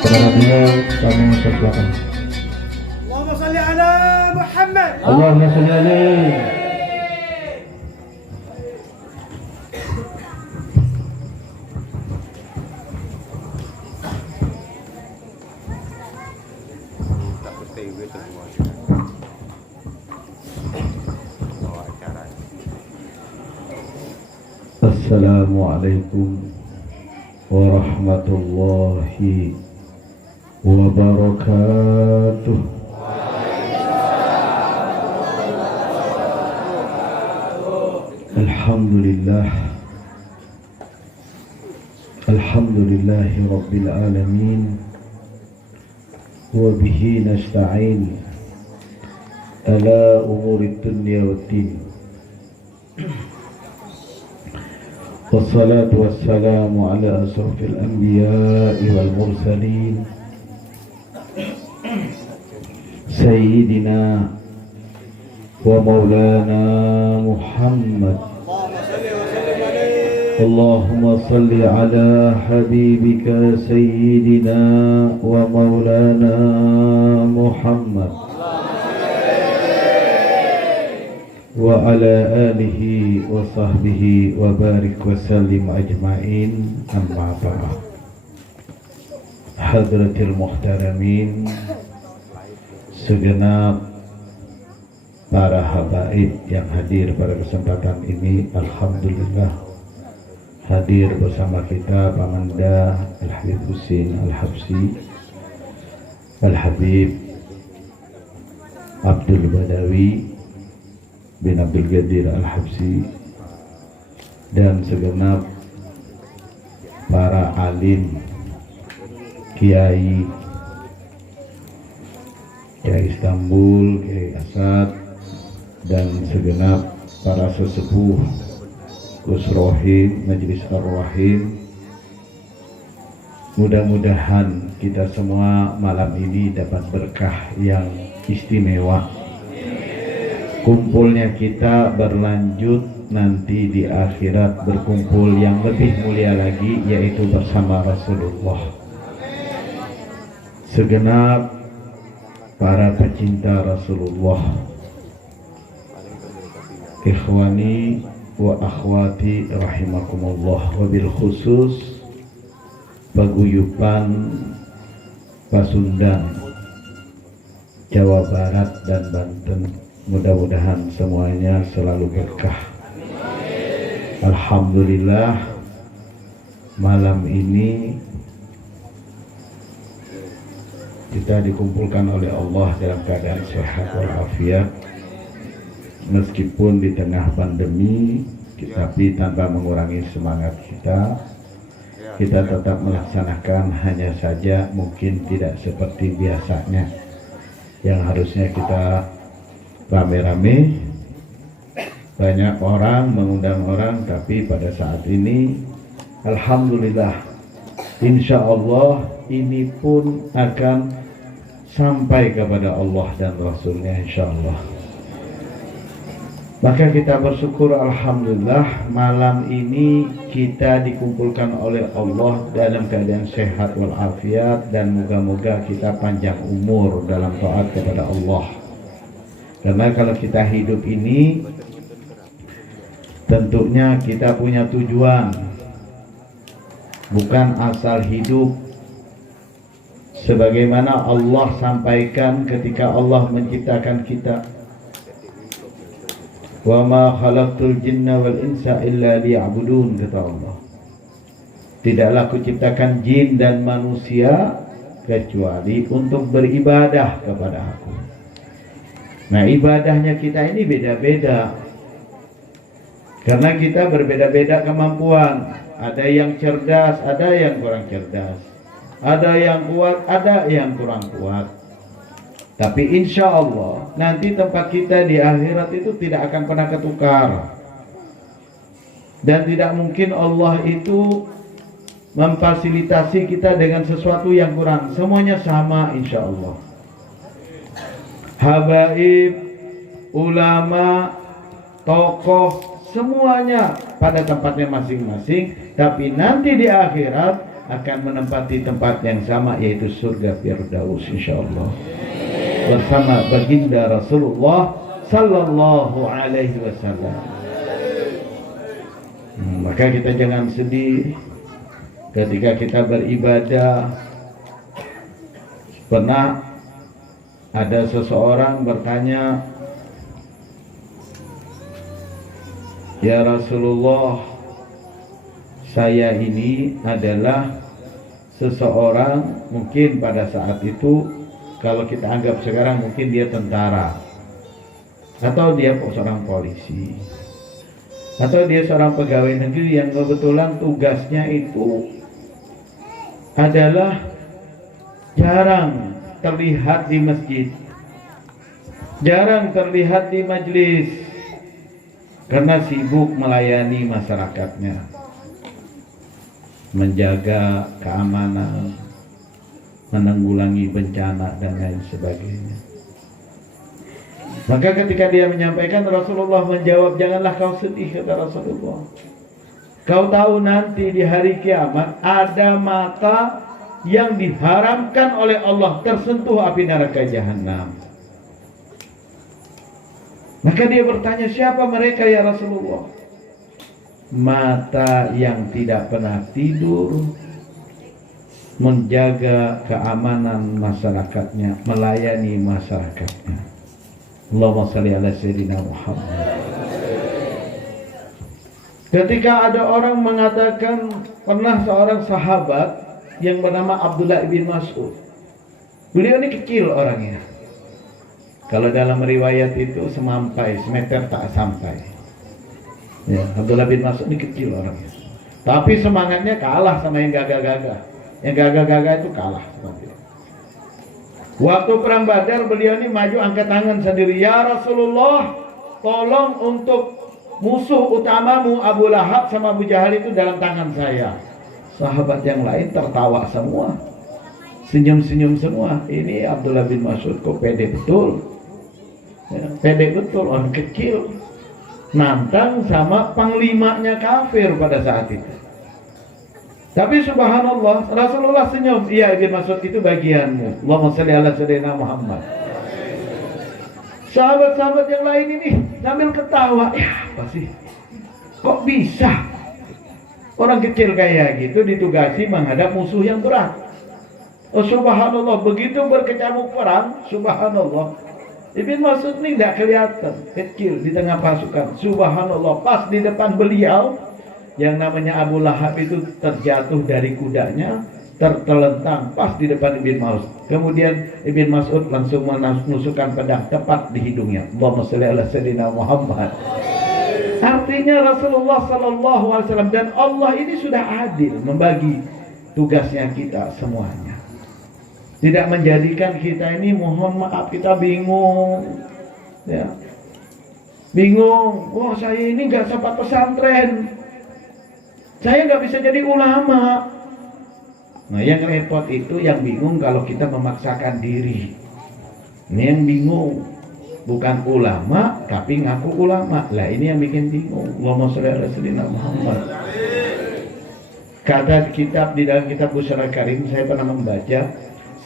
Kepada beliau kami mempersilakan. Allahumma salli ala Muhammad. Allahumma salli alaihi. Assalamualaikum warahmatullahi wabarakatuh. Alhamdulillahi rabbil alamin wa bihi nasta'in ala umuri dunya waddin. والصلاة والسلام على أشرف الأنبياء والمرسلين سيدنا ومولانا محمد. اللهم صل على حبيبك سيدنا ومولانا محمد وعلى آله وصحبه وبارك وسلم أجمعين. أما بعد. Hadratil muhtaramin, segenap para habaib yang hadir pada kesempatan ini, alhamdulillah hadir bersama kita Pamanda Al-Habib Husin Al-Habsi, Al-Habib Abdul Badawi bin Abdul Qadir Al-Habsi, dan segenap para alim, kiai Istanbul, Kiai Asad, dan segenap para sesepuh Kusrohim, Majlis Ar-Rahim. Mudah-mudahan kita semua malam ini dapat berkah yang istimewa. Kumpulnya kita berlanjut nanti di akhirat, berkumpul yang lebih mulia lagi, yaitu bersama Rasulullah. Segenap para pecinta Rasulullah, ikhwani wa akhwati rahimakumullah, wabil khusus paguyuban Pasundan, Jawa Barat dan Banten. Mudah-mudahan semuanya selalu berkah. Alhamdulillah, malam ini kita dikumpulkan oleh Allah dalam keadaan sehat walafiat, meskipun di tengah pandemi, tapi tanpa mengurangi semangat kita. Kita tetap melaksanakan, hanya saja mungkin tidak seperti biasanya, yang harusnya kita rame-rame, banyak orang, mengundang orang, tapi pada saat ini alhamdulillah, insya Allah ini pun akan sampai kepada Allah dan Rasulnya, insya Allah. Maka kita bersyukur, alhamdulillah, malam ini kita dikumpulkan oleh Allah dalam keadaan sehat walafiat, dan moga-moga kita panjang umur dalam taat kepada Allah. Karena kalau kita hidup ini, tentunya kita punya tujuan, bukan asal hidup. Sebagaimana Allah sampaikan ketika Allah menciptakan kita, wa ma khalaqtul jinna wal insa illa liya'budun, kata Allah. Tidaklah kuciptakan jin dan manusia kecuali untuk beribadah kepada aku. Nah, ibadahnya kita ini beda-beda, karena kita berbeda-beda kemampuan. Ada yang cerdas, ada yang kurang cerdas, ada yang kuat, ada yang kurang kuat. Tapi insya Allah nanti tempat kita di akhirat itu tidak akan pernah ketukar, dan tidak mungkin Allah itu memfasilitasi kita dengan sesuatu yang kurang. Semuanya sama insya Allah. Habaib, ulama, tokoh, semuanya pada tempatnya masing-masing. Tapi nanti di akhirat akan menempati tempat yang sama, yaitu surga Firdaus insyaallah bersama baginda Rasulullah sallallahu alaihi wasallam. Maka kita jangan sedih ketika kita beribadah. Pernah ada seseorang bertanya, "Ya Rasulullah, saya ini adalah seseorang, mungkin pada saat itu kalau kita anggap sekarang mungkin dia tentara, atau dia seorang polisi, atau dia seorang pegawai negeri yang kebetulan tugasnya itu adalah jarang terlihat di masjid, jarang terlihat di majelis karena sibuk melayani masyarakatnya, menjaga keamanan, menanggulangi bencana dan lain sebagainya." Maka ketika dia menyampaikan, Rasulullah menjawab, "Janganlah kau sedih," kata Rasulullah. "Kau tahu nanti di hari kiamat ada mata yang diharamkan oleh Allah tersentuh api neraka jahanam." Maka dia bertanya, "Siapa mereka ya Rasulullah?" "Mata yang tidak pernah tidur, menjaga keamanan masyarakatnya, melayani masyarakatnya." Allahumma shalli ala sayyidina Muhammad. Ketika ada orang mengatakan, pernah seorang sahabat yang bernama Abdullah bin Mas'ud. Beliau ini kecil orangnya. Kalau dalam riwayat itu semeter tak sampai. Ya, Abdullah bin Mas'ud ini kecil orangnya. Tapi semangatnya kalah sama yang gagah-gagah. Yang gagah-gagah itu kalah sama dia. Waktu perang Badar, beliau ini maju angkat tangan sendiri, "Ya Rasulullah, tolong untuk musuh utamamu Abu Lahab sama Abu Jahal itu dalam tangan saya." Sahabat yang lain tertawa semua, senyum-senyum semua. Ini Abdullah bin Mas'ud kok pede betul, ya, pede betul, orang kecil nantang sama panglimanya kafir pada saat itu. Tapi subhanallah, Rasulullah senyum, "Iya Ibn Mas'ud, itu bagianmu." Allahumma shalli ala sayyidina Muhammad. Sahabat-sahabat yang lain ini sambil ketawa, "Ya apa sih, kok bisa orang kecil kayak gitu ditugasi menghadap musuh yang berat?" Oh subhanallah, begitu berkecamuk perang, subhanallah, Ibn Mas'ud ini tidak kelihatan, kecil di tengah pasukan. Subhanallah, pas di depan beliau, yang namanya Abu Lahab itu terjatuh dari kudanya, tertelentang pas di depan Ibn Mas'ud. Kemudian Ibn Mas'ud langsung menusukkan pedang tepat di hidungnya. Allahumma shalli ala sayyidina Muhammad. Artinya Rasulullah sallallahu alaihi wasallam dan Allah ini sudah adil membagi tugasnya kita semuanya. Tidak menjadikan kita ini, mohon maaf, kita bingung, ya. Bingung, wah saya ini nggak sempat pesantren, saya nggak bisa jadi ulama. Nah yang repot itu yang bingung kalau kita memaksakan diri. Ini yang bingung, bukan ulama tapi ngaku ulama. Lah ini yang bikin bingung. Allahumma shalli ala sayyidina Muhammad. Kata kitab di dalam kitab Busyra Karim, saya pernah membaca,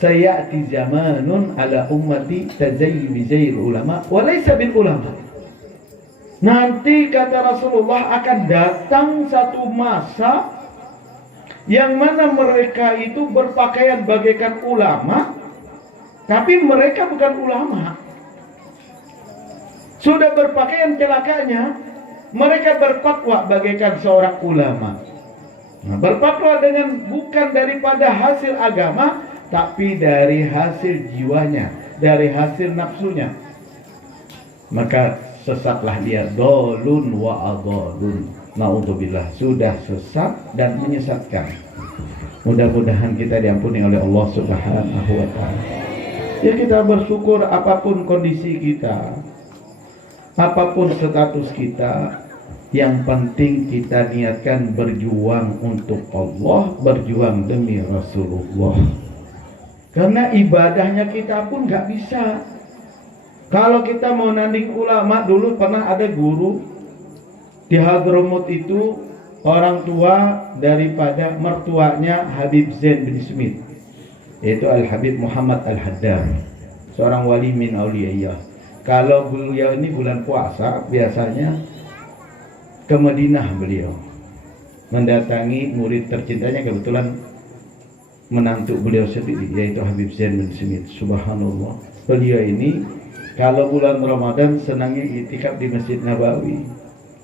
"Sayati zamanun ala ummati tazayyu bi zayyil ulama wa laysa bil ulama." Nanti kata Rasulullah akan datang satu masa yang mana mereka itu berpakaian bagaikan ulama, tapi mereka bukan ulama. Sudah berpakaian celakanya, mereka berfatwa bagaikan seorang ulama. Nah, berfatwa dengan bukan daripada hasil agama, tapi dari hasil jiwanya, dari hasil nafsunya. Maka sesatlah dia, dolun wa adolun. Na'udzubillah, sudah sesat dan menyesatkan. Mudah-mudahan kita diampuni oleh Allah Subhanahu wa ta'ala. Ya kita bersyukur apapun kondisi kita, apapun status kita, yang penting kita niatkan berjuang untuk Allah, berjuang demi Rasulullah. Karena ibadahnya kita pun gak bisa. Kalau kita mau nanding ulama, dulu pernah ada guru di Hadramut itu, orang tua daripada mertuanya Habib Zain bin Smith, yaitu Al-Habib Muhammad Al-Haddad, seorang wali min auliyaillah. Kalau beliau ini bulan puasa biasanya ke Madinah, beliau mendatangi murid tercintanya, kebetulan menantu beliau sendiri yaitu Habib Zain bin Smith. Subhanallah, beliau ini kalau bulan Ramadan senangnya itikaf di Masjid Nabawi.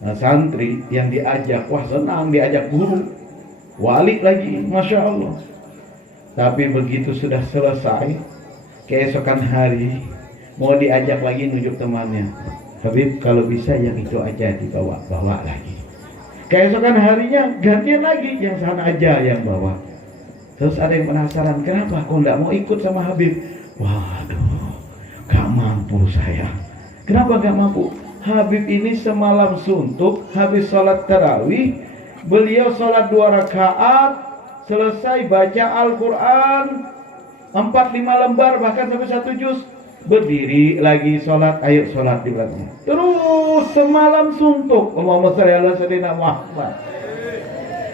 Nah, santri yang diajak, wah senang, diajak guru, wali lagi, Masya Allah. Tapi begitu sudah selesai, keesokan hari mau diajak lagi nunjuk temannya, Habib kalau bisa yang itu aja dibawa lagi. Keesokan harinya gantian lagi, yang sana aja yang bawa. Terus ada yang penasaran, kenapa kok nggak mau ikut sama Habib? Waduh, gak mampu saya. Kenapa gak mampu? Habib ini semalam suntuk, habis sholat tarawih, beliau sholat 2 rakaat, selesai baca Al-Quran 4-5 lembar, bahkan sampai 1 juz, berdiri lagi sholat, ayo sholat di belakangnya. Terus semalam suntuk. Allahumma shalli ala sayyidina Muhammad.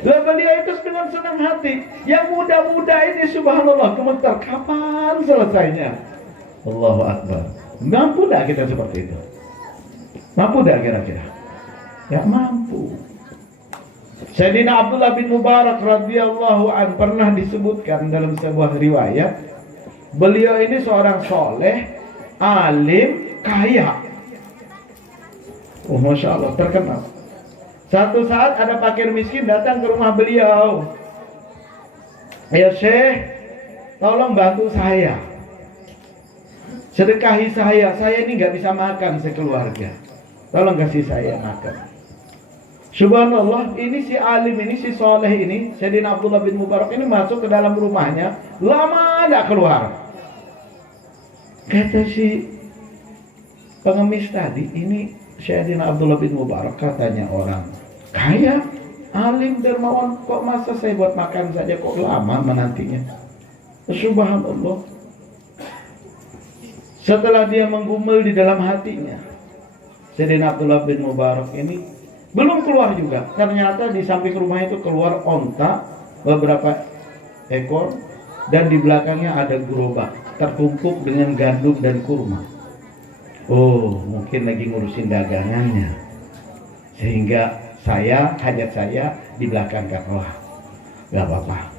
Lah beliau itu dengan senang hati. Yang muda-muda ini subhanallah gemetar, kapan selesainya? Allahu Akbar. Mampu tak kita seperti itu? Mampu tak kira-kira? Gak mampu. Sayyidina Abdullah bin Mubarak radhiyallahu an pernah disebutkan dalam sebuah riwayat, beliau ini seorang soleh, alim, kaya. Oh, Masya Allah, terkenal. Satu saat ada fakir miskin datang ke rumah beliau. Ya Syekh, tolong bantu saya, sedekahi saya ini gak bisa makan sekeluarga, tolong kasih saya makan. Subhanallah, ini si alim ini, si soleh ini, Sayyidina Abdullah bin Mubarak ini masuk ke dalam rumahnya, lama gak keluar. Kata si pengemis tadi, ini Sayyidina Abdullah bin Mubarak katanya orang kaya, alim, dermawan, kok masa saya buat makan saja kok lama menantinya. Subhanallah. Setelah dia menggumul di dalam hatinya, Sayyidina Abdullah bin Mubarak ini belum keluar juga. Ternyata di samping rumah itu keluar onta beberapa ekor, dan di belakangnya ada gerobak tertumpuk dengan gandum dan kurma. Oh, mungkin lagi ngurusin dagangannya, sehingga hajat saya di belakang kan. Wah, gak apa-apa.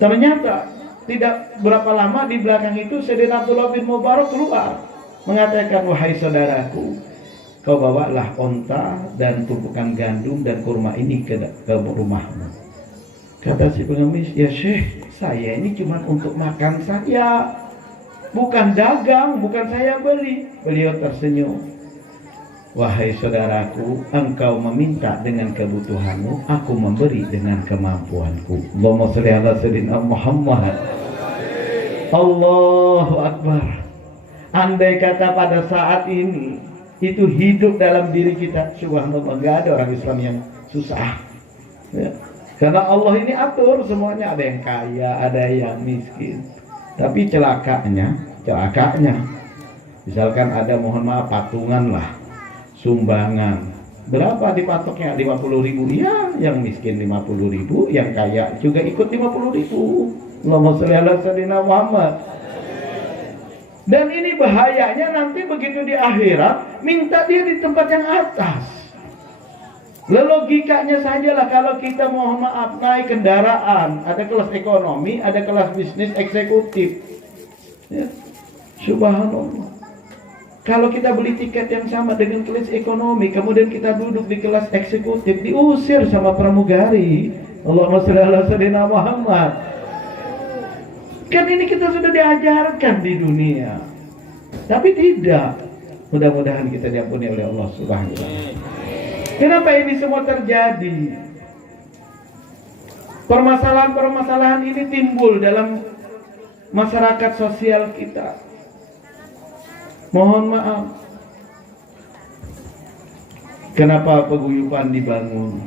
Ternyata tidak berapa lama di belakang itu Sayyidina Abdullah bin Mubarak keluar mengatakan, wahai saudaraku, kau bawalah onta dan tumpukan gandum dan kurma ini ke rumahmu. Kata si pengemis, ya Syekh, saya ini cuma untuk makan saja, bukan dagang, bukan saya beli. Beliau tersenyum. Wahai saudaraku, engkau meminta dengan kebutuhanmu, aku memberi dengan kemampuanku. Allahumma shalli ala sayyidina Muhammad. Allahu Akbar. Andai kata pada saat ini itu hidup dalam diri kita, subhanallah, gak ada orang Islam yang susah ya. Karena Allah ini atur semuanya, ada yang kaya, ada yang miskin. Tapi celakanya misalkan ada, mohon maaf, patungan lah, sumbangan, berapa dipatoknya? 50.000. Ya, yang miskin 50.000, yang kaya juga ikut 50.000. Allahumma shalli ala sayyidina Muhammad. Dan ini bahayanya nanti begitu di akhirat, minta dia di tempat yang atas. Logikanya sajalah, kalau kita mohon maaf naik kendaraan, ada kelas ekonomi, ada kelas bisnis eksekutif ya. Subhanallah. Kalau kita beli tiket yang sama dengan kelas ekonomi, kemudian kita duduk di kelas eksekutif, diusir sama pramugari. Allahumma shalli ala sayyidina Muhammad. Kan ini kita sudah diajarkan di dunia, tapi tidak. Mudah-mudahan kita diampuni oleh Allah Subhanahu wa ta'ala. Kenapa ini semua terjadi? Permasalahan-permasalahan ini timbul dalam masyarakat sosial kita. Mohon maaf, kenapa paguyuban dibangun?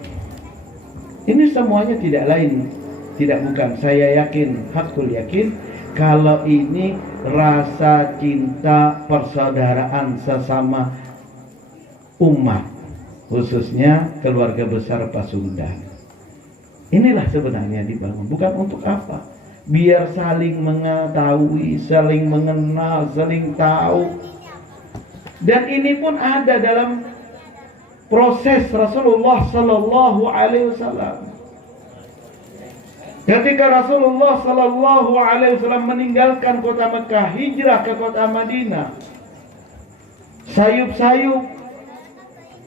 Ini semuanya tidak bukan. Saya yakin, hakul yakin, kalau ini rasa cinta persaudaraan sesama umat. khususnya keluarga besar Pasundan. Inilah sebenarnya dibangun, bukan untuk apa? Biar saling mengetahui, saling mengenal, saling tahu. Dan ini pun ada dalam proses Rasulullah Sallallahu Alaihi Wasallam. Ketika Rasulullah Sallallahu Alaihi Wasallam meninggalkan kota Mekah, hijrah ke kota Madinah, sayup-sayup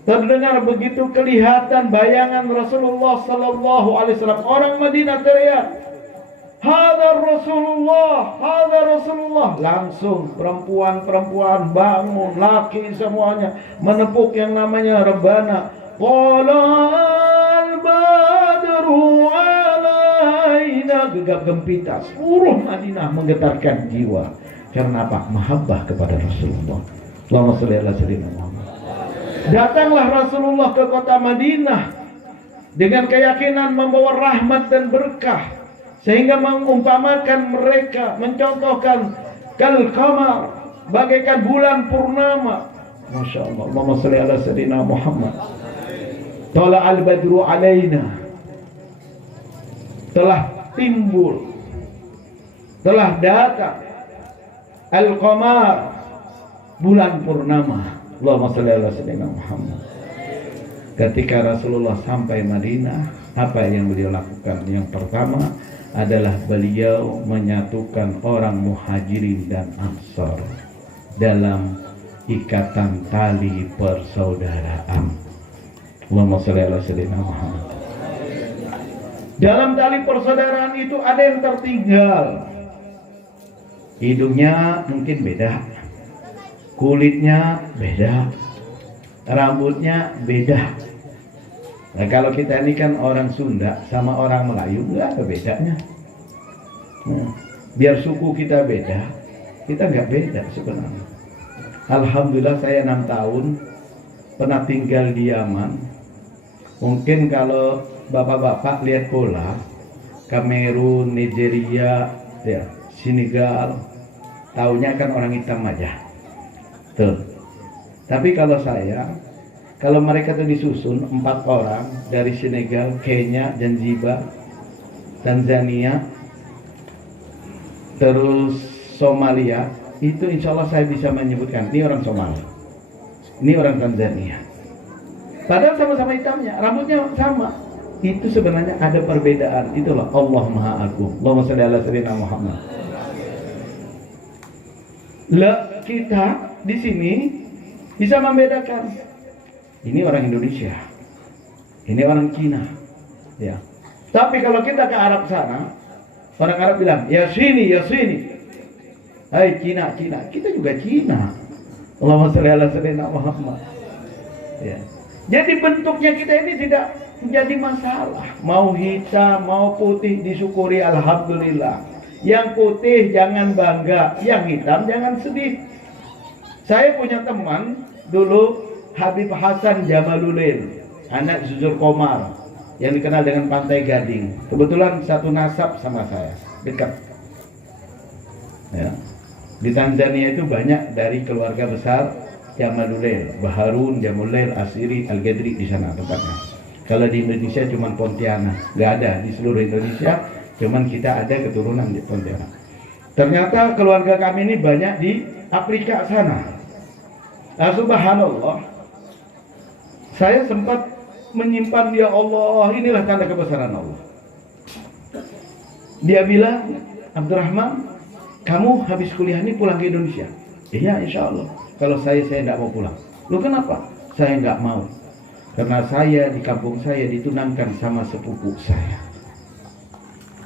terdengar begitu kelihatan bayangan Rasulullah Sallallahu Alaihi Wasallam. Orang Madinah teriak, "Hadza Rasulullah, hadza Rasulullah." Langsung perempuan-perempuan bangun, laki semuanya menepuk yang namanya rebana. Qalal badru alaina, gegap gempita. Seluruh Madinah menggetarkan jiwa. Karena apa? Mahabbah kepada Rasulullah. Allahumma shalli ala sayyidina Muhammad. Datanglah Rasulullah ke kota Madinah dengan keyakinan membawa rahmat dan berkah, sehingga mengumpamakan mereka, mencontohkan kal qamar, bagaikan bulan purnama. Masya Allah. Allahumma shalli ala sayyidina Muhammad. Tala al badru alaina, telah timbul, telah datang al qamar, bulan purnama. Allahumma shalli ala sayyidina Muhammad. Ketika Rasulullah sampai Madinah, apa yang beliau lakukan? Yang pertama adalah beliau menyatukan orang Muhajirin dan Ansar dalam ikatan tali persaudaraan. Allahumma shalli ala sayyidina Muhammad. Dalam tali persaudaraan itu ada yang tertinggal. Hidungnya mungkin beda, kulitnya beda, rambutnya beda. Nah, kalau kita ini kan orang Sunda sama orang Melayu, nggak ada bedanya. Nah, biar suku kita beda, kita nggak beda sebenarnya. Alhamdulillah saya 6 tahun pernah tinggal di Yaman. Mungkin kalau bapak-bapak lihat bola, Kamerun, Nigeria, ya, Senegal, taunya kan orang hitam aja. Tuh. Tapi kalau saya, kalau mereka tuh disusun 4 orang dari Senegal, Kenya, Zanzibar, Tanzania, terus Somalia, itu insya Allah saya bisa menyebutkan ini orang Somalia, ini orang Tanzania. Padahal sama-sama hitamnya, rambutnya sama. Itu sebenarnya ada perbedaan. Itulah Allah Maha Agung. Allahumma shalli ala sayyidina Muhammad. Lah, kita di sini bisa membedakan. Ini orang Indonesia, ini orang Cina, ya. Tapi kalau kita ke Arab sana, orang Arab bilang, ya sini, ya sini. Hai Cina, Cina. Kita juga Cina. Allahumma shalli ala sayyidina Muhammad. Ya. Jadi bentuknya kita ini tidak menjadi masalah. Mau hitam, mau putih, disyukuri alhamdulillah. Yang putih jangan bangga, yang hitam jangan sedih. Saya punya teman dulu, Habib Hasan Jamaludin, anak Zuzur Komar, yang dikenal dengan Pantai Gading. Kebetulan satu nasab sama saya, dekat. Ya. Di Tanzania itu banyak dari keluarga besar Jamaludin, Baharun, Jamaludin, Asiri, Al-Gadri, di sana tempatnya. Kalau di Indonesia cuma Pontianak, nggak ada di seluruh Indonesia, cuman kita ada keturunan di Pontianak. Ternyata keluarga kami ini banyak di Afrika sana. Nah, subhanallah, saya sempat menyimpan, ya Allah, inilah tanda kebesaran Allah. Dia bilang, Abdurrahman, kamu habis kuliah ini pulang ke Indonesia? Iya, insya Allah. Kalau saya tidak mau pulang. Lu kenapa? Saya nggak mau. Karena saya di kampung saya ditunangkan sama sepupu saya.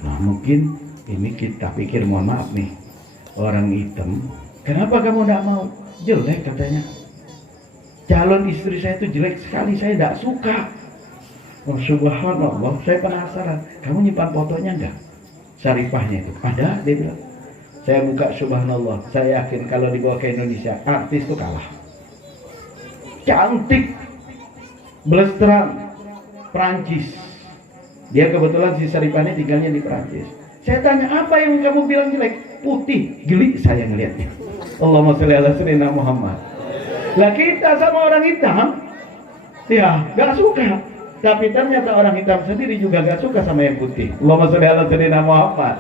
Nah, mungkin ini kita pikir, mohon maaf nih, orang hitam, kenapa kamu nggak mau? Jelek katanya. Calon istri saya itu jelek sekali, saya tidak suka. Oh, subhanallah, saya penasaran. Kamu nyimpan fotonya enggak? Syarifahnya itu ada, dia bilang. Saya buka, subhanallah, saya yakin kalau dibawa ke Indonesia, artis itu kalah. Cantik, belesteran, Perancis. Dia kebetulan si Syarifahnya tinggalnya di Perancis. Saya tanya, apa yang kamu bilang jelek? Putih, geli saya ngelihatnya. Allahumma shalli ala sayyidina Muhammad. Lah kita sama orang hitam, Ya, gak suka. Tapi ternyata orang hitam sendiri juga gak suka sama yang putih. Allahumma sholli ala sayyidina Muhammad.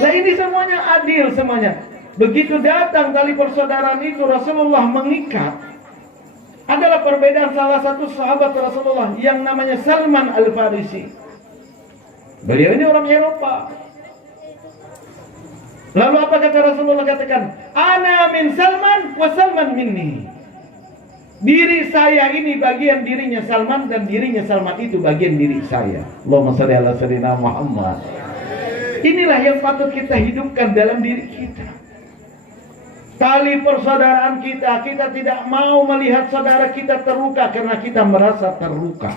Nah ini semuanya adil semuanya. Begitu datang tali persaudaraan itu Rasulullah mengikat. Adalah perbedaan salah satu sahabat Rasulullah yang namanya Salman Al-Farisi. Beliau ini orang Eropa. Lalu apa kata Rasulullah katakan? Ana min Salman wa Salman minni. Diri saya ini bagian dirinya Salman dan dirinya Salman itu bagian diri saya. Allahumma shalli ala sayyidina Muhammad. Inilah yang patut kita hidupkan dalam diri kita. Tali persaudaraan kita, kita tidak mau melihat saudara kita terluka karena kita merasa terluka.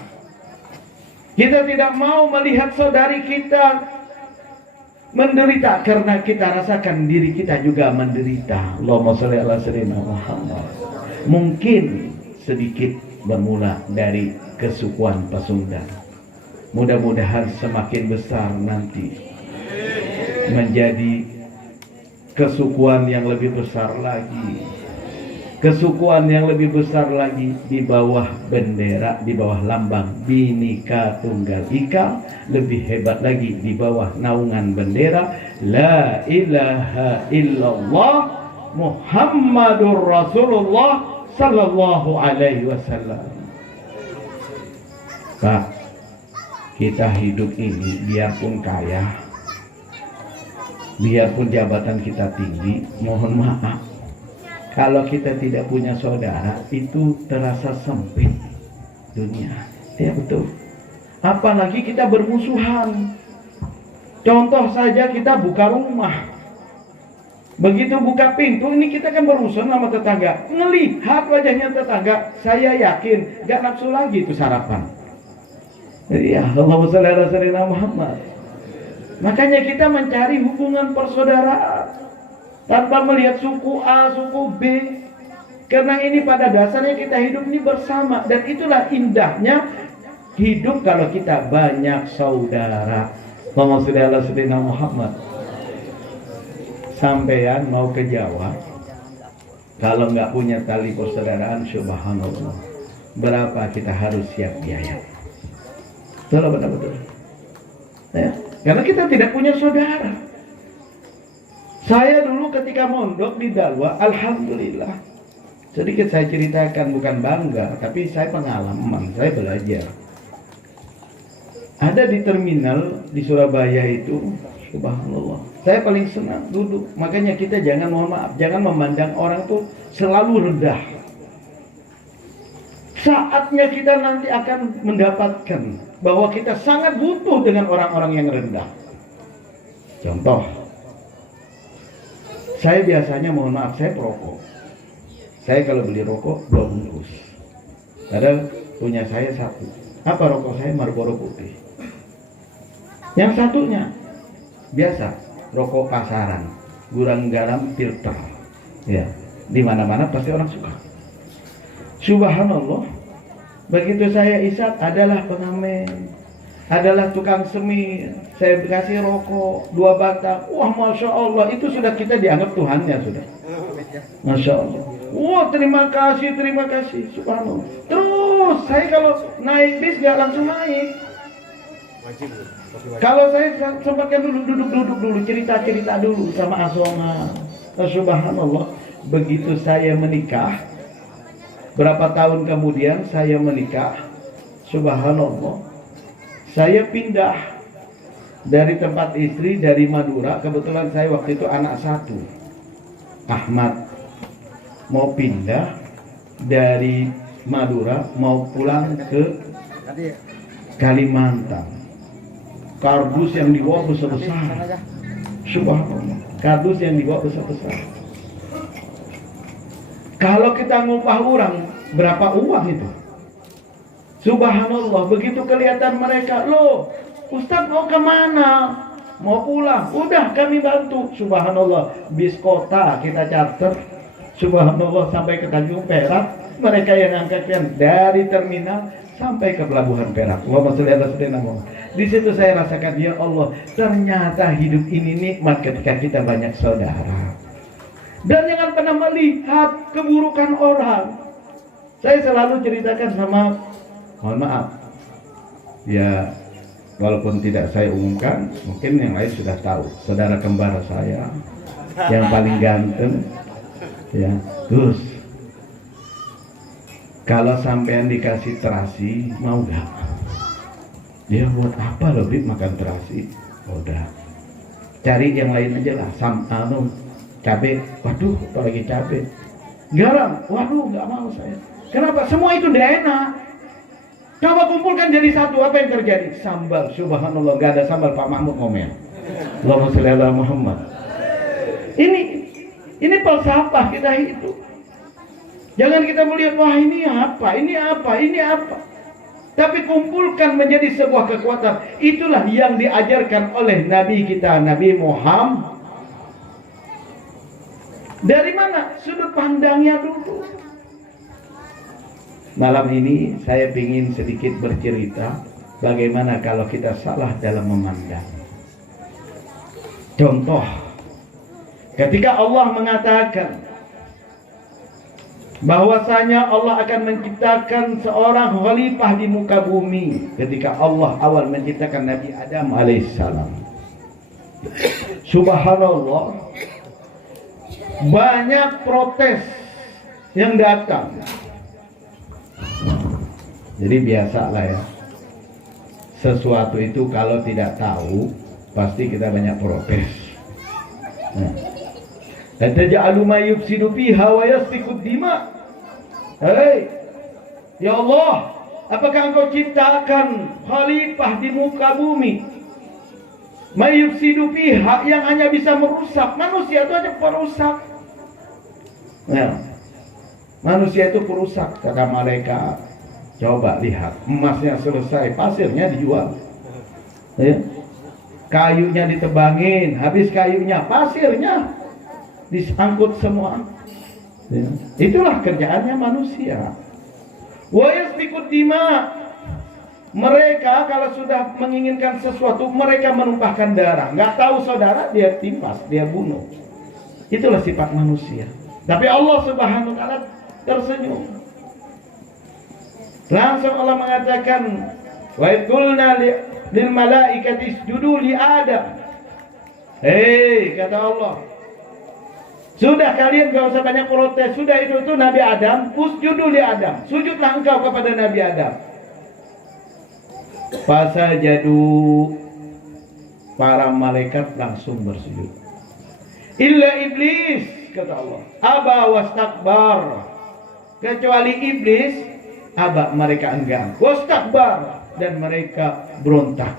Kita tidak mau melihat saudari kita menderita karena kita rasakan diri kita juga menderita. Allahumma shalli ala sayyidina Muhammad. Mungkin sedikit bermula dari kesukuan Pasundan. Mudah-mudahan semakin besar nanti menjadi kesukuan yang lebih besar lagi. Kesukuan yang lebih besar lagi di bawah bendera, di bawah lambang Bhinneka Tunggal Ika. Lebih hebat lagi di bawah naungan bendera La ilaha illallah Muhammadur Rasulullah sallallahu alaihi wasallam. Pak, kita hidup ini biarpun kaya, biarpun jabatan kita tinggi, mohon maaf, kalau kita tidak punya saudara itu terasa sempit dunia. Ya betul. Apalagi kita bermusuhan. Contoh saja kita buka rumah. Begitu buka pintu, ini kita kan berurusan sama tetangga. Ngelihat wajahnya tetangga, saya yakin gak nafsu lagi itu sarapan. Jadi ya, Allahumma sholli ala sayyidina Muhammad. Makanya kita mencari hubungan persaudaraan tanpa melihat suku A, suku B. Karena ini pada dasarnya kita hidup ini bersama. Dan itulah indahnya hidup kalau kita banyak saudara. Allahumma sholli ala sayyidina Muhammad. Sampean mau ke Jawa, kalau nggak punya tali persaudaraan, subhanallah, berapa kita harus siap biaya? Betul betul. Ya, karena kita tidak punya saudara. Saya dulu ketika mondok di Dalwa, alhamdulillah, sedikit saya ceritakan, bukan bangga, tapi saya pengalaman, saya belajar. Ada di terminal di Surabaya itu, subhanallah, saya paling senang duduk. Makanya kita jangan, mohon maaf, jangan memandang orang tuh selalu rendah. Saatnya kita nanti akan mendapatkan bahwa kita sangat butuh dengan orang-orang yang rendah. Contoh, saya biasanya, mohon maaf, saya perokok. Saya kalau beli rokok 2 bungkus. Padahal punya saya 1. Apa rokok saya? Marlboro putih. Yang satunya biasa, rokok pasaran, gurang garam filter. Ya, di mana-mana pasti orang suka. Subhanallah, begitu saya isap adalah pengamen, adalah tukang semir. Saya kasih rokok 2 batang. Wah, masya Allah, itu sudah kita dianggap Tuhannya sudah. Masya Allah. Wah, terima kasih, subhanallah. Terus saya kalau naik bis nggak langsung naik. Kalau saya sempatkan duduk dulu, cerita dulu sama Asonga. Subhanallah, begitu saya menikah, berapa tahun kemudian saya menikah, subhanallah, saya pindah dari tempat istri dari Madura. Kebetulan saya waktu itu anak 1, Ahmad, mau pindah dari Madura, mau pulang ke Kalimantan. Kardus yang dibawa besar-besar. Subhanallah, kardus yang dibawa besar-besar. Kalau kita ngupah orang, berapa uang itu? Subhanallah, begitu kelihatan mereka, loh, Ustadz mau kemana? Mau pulang? Udah, kami bantu. Subhanallah, bis kota kita charter. Subhanallah, sampai ke Tanjung Perak. Mereka yang angkatkan dari terminal sampai ke pelabuhan Perak. Allahumma sholli ala sayyidina Muhammad. Di situ saya rasakan, ya Allah, ternyata hidup ini nikmat ketika kita banyak saudara. Dan jangan pernah melihat keburukan orang. Saya selalu ceritakan sama, mohon maaf, ya walaupun tidak saya umumkan, mungkin yang lain sudah tahu. Saudara kembar saya yang paling ganteng, ya Gus, kalau sampean dikasih terasi, mau gak? Dia buat apa lebih makan terasi? Udah, cari yang lain aja lah. Cabai, waduh, apalagi cabai. Garam, waduh, nggak mau saya. Kenapa? Semua itu tidak enak. Coba kumpulkan jadi satu, apa yang terjadi? Sambal, subhanallah, nggak ada sambal, Pak Mahmud ngomel. Allahumma sholli ala Muhammad. Ini falsafah kita itu. Jangan kita melihat, wah ini apa, ini apa, ini apa. Tapi kumpulkan menjadi sebuah kekuatan. Itulah yang diajarkan oleh Nabi kita, Nabi Muhammad. Dari mana? Sudut pandangnya dulu. Malam ini saya ingin sedikit bercerita bagaimana kalau kita salah dalam memandang. Contoh, ketika Allah mengatakan bahwasanya Allah akan menciptakan seorang khalifah di muka bumi, ketika Allah awal menciptakan Nabi Adam alaihissalam. Subhanallah, banyak protes yang datang. Jadi biasalah ya, sesuatu itu kalau tidak tahu pasti kita banyak protes. Ataj'alu ma yufsidu fiha wa yasfiku dima. Hei, ya Allah, apakah Engkau ciptakan khalifah di muka bumi? Ma yufsidu fiha, yang hanya bisa merusak. Manusia itu hanya perusak. Nah, manusia itu perusak, kata malaikat. Coba lihat, emasnya selesai, pasirnya dijual. Ya. Kayunya ditebangin, habis kayunya, pasirnya disangkut semua. Ya. Itulah kerjaannya manusia. Wa yasfikud dima. Mereka kalau sudah menginginkan sesuatu, mereka menumpahkan darah. Nggak tahu saudara, dia timpas, dia bunuh. Itulah sifat manusia. Tapi Allah Subhanahu wa taala tersenyum. Langsung Allah mengatakan, wa qulna lil malaikati isjudu li Adam. Hei, kata Allah, sudah kalian gak usah banyak protes. Sudah itu Nabi Adam, usjudu li Adam. Sujudlah engkau kepada Nabi Adam. Fasajadu, para malaikat langsung bersujud. Illa iblis, kata Allah, aba wastakbar. Kecuali iblis, aba, mereka enggan. Wastakbar, dan mereka berontak.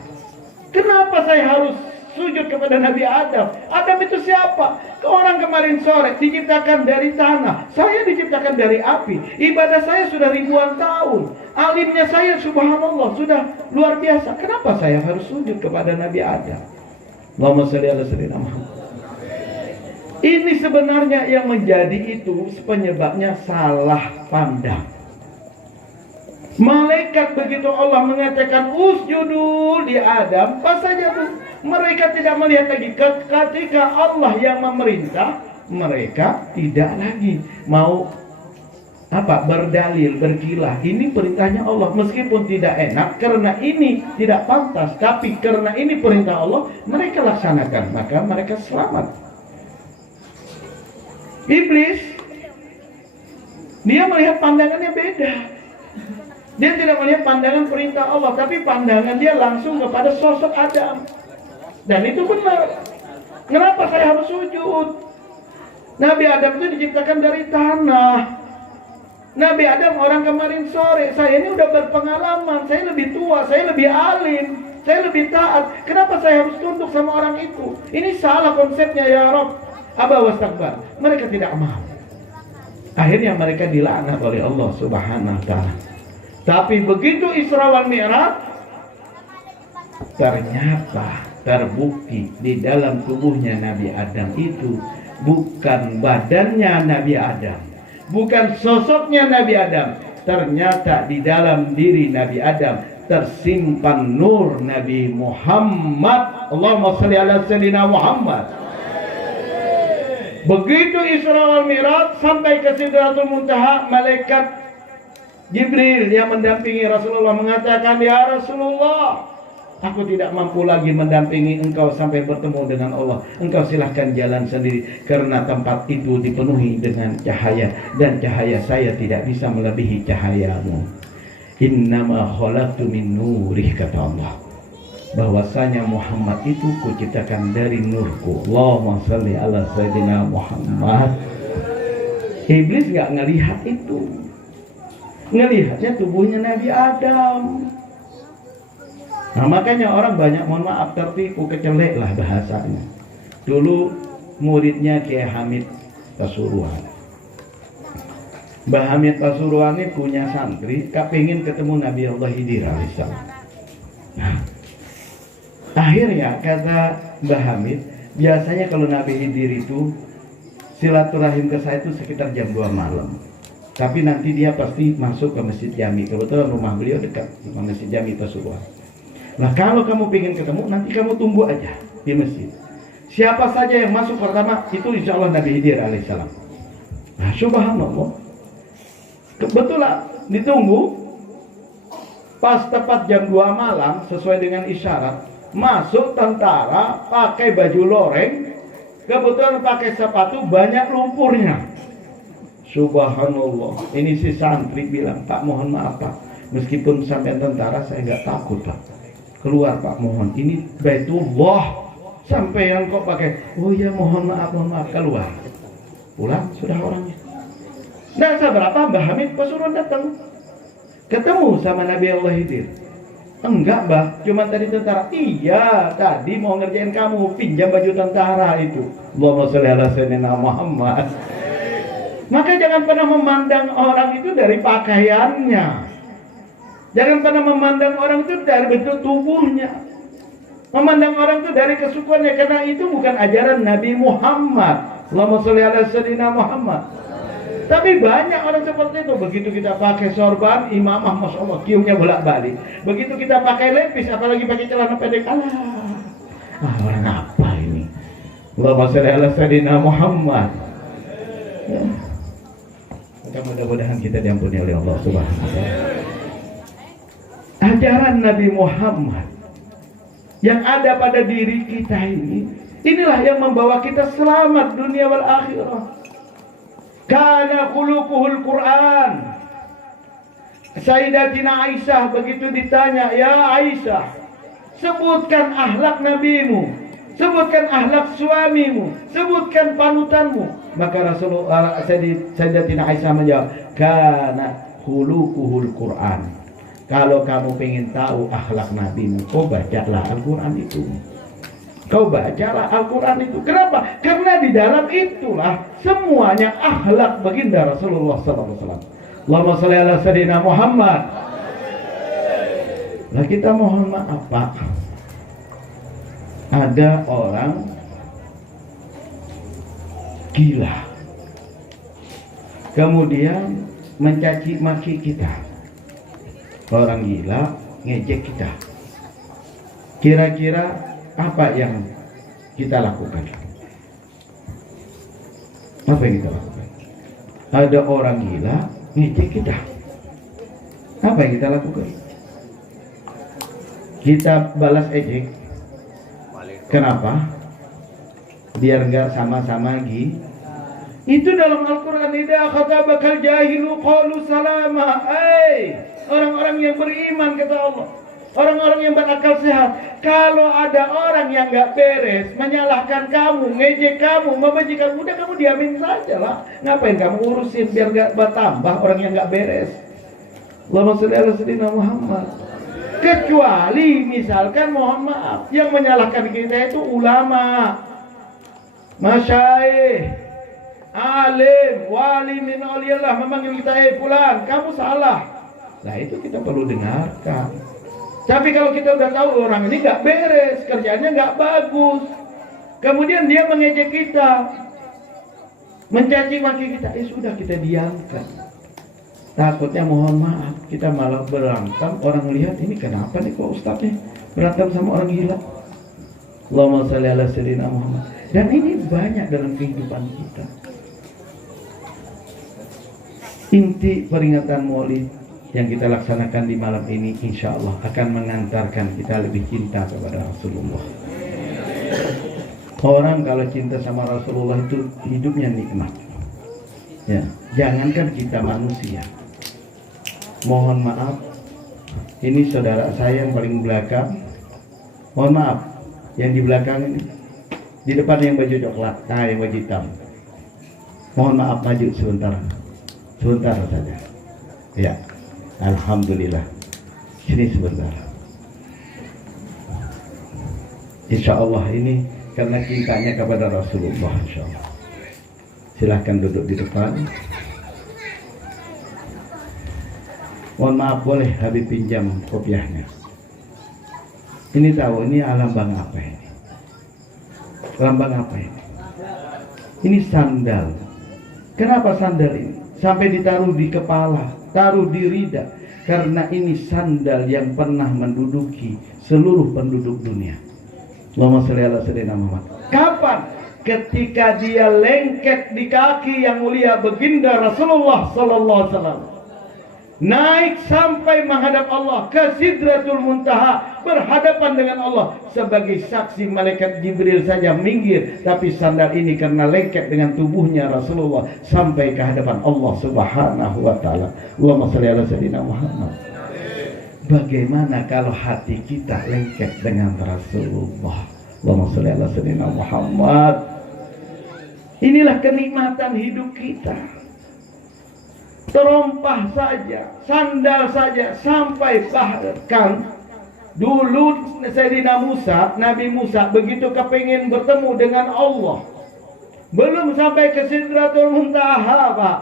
Kenapa saya harus sujud kepada Nabi Adam? Adam itu siapa? Orang kemarin sore diciptakan dari tanah, saya diciptakan dari api. Ibadah saya sudah ribuan tahun, alimnya saya subhanallah sudah luar biasa. Kenapa saya harus sujud kepada Nabi Adam? Allahumma sholli ala sayyidina Muhammad. Ini sebenarnya yang menjadi itu penyebabnya salah pandang. Malaikat begitu Allah mengatakan usjudu li Adam, pas saja tuh mereka tidak melihat lagi. Ketika Allah yang memerintah, mereka tidak lagi mau berdalil, berkilah. Ini perintahnya Allah, meskipun tidak enak karena ini tidak pantas, tapi karena ini perintah Allah, mereka laksanakan, maka mereka selamat. Iblis, dia melihat pandangannya beda. Dia tidak melihat pandangan perintah Allah, tapi pandangan dia langsung kepada sosok Adam. Dan itu benar. Kenapa saya harus sujud? Nabi Adam itu diciptakan dari tanah. Nabi Adam orang kemarin sore. Saya ini udah berpengalaman, saya lebih tua, saya lebih alim, saya lebih taat. Kenapa saya harus tunduk sama orang itu? Ini salah konsepnya ya Rabb. Aba wastakbar. Mereka tidak mau. Akhirnya mereka dilaknat oleh Allah Subhanahu wa taala. Tapi begitu Isra wal Mi'raj, ternyata terbukti di dalam tubuhnya Nabi Adam itu bukan badannya Nabi Adam, bukan sosoknya Nabi Adam. Ternyata di dalam diri Nabi Adam tersimpan nur Nabi Muhammad. Allahumma sholli ala sayyidina Muhammad. Begitu Isra wal Mi'raj sampai ke Sidratul Muntaha, malaikat Jibril yang mendampingi Rasulullah mengatakan, "Ya Rasulullah, aku tidak mampu lagi mendampingi engkau sampai bertemu dengan Allah. Engkau silahkan jalan sendiri, karena tempat itu dipenuhi dengan cahaya, dan cahaya saya tidak bisa melebihi cahayamu. Innama khalaqtu min nurih," kata Allah, bahwasanya Muhammad itu kuciptakan dari nurku. Allahumma shalli ala sayyidina Muhammad. Iblis gak ngelihat itu. Ngelihatnya tubuhnya Nabi Adam. Nah, makanya orang banyak, mohon maaf, tertipu, kecelek lah bahasanya. Dulu muridnya Kiai Hamid Pasuruan. Mbah Hamid Pasuruan ini punya santri kepingin ketemu Nabi Allah Khidir alaihissalam. Nah, akhirnya kata Mbah Hamid, biasanya kalau Nabi Khidir itu silaturahim ke saya itu sekitar jam 2 malam. Tapi nanti dia pasti masuk ke Masjid Jami. Kebetulan rumah beliau dekat dengan Masjid Jami Pasuruan. Nah, kalau kamu ingin ketemu, nanti kamu tunggu aja di masjid. Siapa saja yang masuk pertama, itu insya Allah Nabi Khidir alaihissalam. Nah, subhanallah, kebetulan ditunggu. Pas tepat jam 2 malam, sesuai dengan isyarat, masuk tentara pakai baju loreng. Kebetulan pakai sepatu, banyak lumpurnya. Subhanallah, ini si santri bilang, "Pak, mohon maaf Pak, meskipun sampai tentara saya nggak takut Pak. Keluar Pak, mohon, ini Baitullah, sampai yang kok pakai." "Oh ya, mohon maaf, keluar." Pulang sudah orangnya. Dan seberapa Mbah Hamid Pasuruan datang, ketemu sama Nabi Allah Khidir. "Enggak Mbah, cuma tadi tentara." "Iya, tadi mau ngerjain kamu, pinjam baju tentara itu." Allahumma sholli ala sayyidina Muhammad. Maka jangan pernah memandang orang itu dari pakaiannya. Jangan pernah memandang orang itu dari bentuk tubuhnya. Memandang orang itu dari kesukaannya, karena itu bukan ajaran Nabi Muhammad. Allahumma sholli ala sayyidina Muhammad. Tapi banyak orang seperti itu. Begitu kita pakai sorban, imamah, masya Allah, kiumnya bolak-balik. Begitu kita pakai lepis, apalagi pakai celana pendek, orang apa ini? Allahumma sholli ala sayyidina Muhammad. Ya. Mudah-mudahan kita diampuni oleh Allah Subhanahu wa ta'ala. Ajaran Nabi Muhammad yang ada pada diri kita ini, inilah yang membawa kita selamat dunia wal akhirah. Kana khuluquhul Quran. Sayyidatina Aisyah begitu ditanya, "Ya Aisyah, sebutkan akhlak nabimu, sebutkan akhlak suamimu, sebutkan panutanmu." Maka Rasulullah Sayyidatina Aisyah menjawab, "Kana khuluquhul Quran." Kalau kamu ingin tahu akhlak nabimu, kau bacalah Al-Quran itu. Kau bacalah Al-Quran itu. Kenapa? Karena di dalam itulah semuanya akhlak baginda Rasulullah SAW. Allahumma sholli ala sayyidina Muhammad. Nah, kita mohon maaf Pak, ada orang gila, kemudian mencaci maki kita. Orang gila ngejek kita. Kira-kira apa yang kita lakukan? Apa yang kita lakukan? Ada orang gila ngejek kita. Apa yang kita lakukan? Kita balas ejek. Kenapa? Biar enggak sama-sama gila. Itu dalam Al-Quran, "Idza khatabakal jahilu qalu salama." Orang-orang yang beriman, kata Allah, orang-orang yang berakal sehat, kalau ada orang yang nggak beres, menyalahkan kamu, ngejek kamu, membenci kamu, udah kamu diamin saja lah. Ngapain kamu urusin biar nggak bertambah orang yang nggak beres? Allahumma sholli ala sayyidina Muhammad. Kecuali misalkan, mohon maaf, yang menyalahkan kita itu ulama, masyayikh, alim, wali min awliyaillah, memanggil kita, fulan, kamu salah. Nah, itu kita perlu dengarkan. Tapi kalau kita udah tahu orang ini nggak beres, kerjanya nggak bagus, kemudian dia mengejek kita, mencaci maki kita, sudah kita diamkan. Takutnya mohon maaf, kita malah berantem, orang lihat ini kenapa nih kok ustadznya berantem sama orang gila. Allahumma sholli ala sayyidina Muhammad. Dan ini banyak dalam kehidupan kita. Inti peringatan Maulid yang kita laksanakan di malam ini insya Allah akan mengantarkan kita lebih cinta kepada Rasulullah. Orang kalau cinta sama Rasulullah itu hidupnya nikmat. Ya, jangankan cinta manusia. Mohon maaf, ini saudara saya yang paling belakang. Mohon maaf, yang di belakang ini, di depan yang baju coklat, nah yang baju hitam. Mohon maaf, maju sebentar saja. Ya, alhamdulillah. Sini sebentar. Insya Allah ini karena cintanya kepada Rasulullah, insya Allah. Silahkan duduk di depan. Mohon maaf, boleh Habib pinjam kopiahnya. Ini tahu, ini lambang apa ini? Lambang apa ini? Ini sandal. Kenapa sandal ini? Sampai ditaruh di kepala, taruh di rida. Karena ini sandal yang pernah menduduki seluruh penduduk dunia. Allahumma sholli ala sayyidina Muhammad. Kapan? Ketika dia lengket di kaki yang mulia baginda Rasulullah sallallahu alaihi wasallam. Naik sampai menghadap Allah ke Sidratul Muntaha, berhadapan dengan Allah. Sebagai saksi malaikat Jibril saja minggir, tapi sandal ini karena lengket dengan tubuhnya Rasulullah sampai ke hadapan Allah Subhanahu wa taala. Allahumma shalli ala sayyidina Muhammad. Bagaimana kalau hati kita lengket dengan Rasulullah? Allahumma shalli ala sayyidina Muhammad. Inilah kenikmatan hidup kita. Terompah saja, sandal saja, sampai bahkan dulu Sayyidina Musa, Nabi Musa begitu kepingin bertemu dengan Allah, belum sampai ke Sidratul Muntaha, Pak,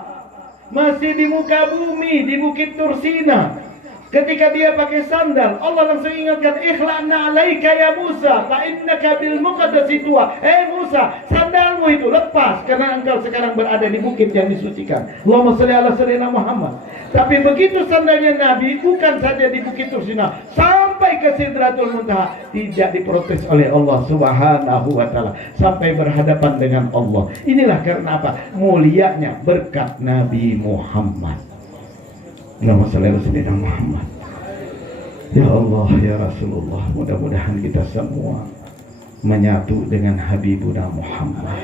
masih di muka bumi, di Bukit Tursina. Ketika dia pakai sandal, Allah langsung ingatkan, ikhla'na alaika ya Musa, fa'innaka bil muqaddasi tuwa. Musa, sandalmu itu lepas, karena engkau sekarang berada di bukit yang disucikan. Allahumma sholli ala sayyidina Muhammad. Tapi begitu sandalnya Nabi, bukan saja di Bukit Tursina, sampai ke Sidratul Muntaha, tidak diprotes oleh Allah Subhanahu wa ta'ala, sampai berhadapan dengan Allah. Inilah karena apa? Mulianya berkat Nabi Muhammad. Allahumma sholli ala sayyidina Muhammad. Ya Allah, ya Rasulullah, mudah-mudahan kita semua menyatu dengan Habibuna Muhammad.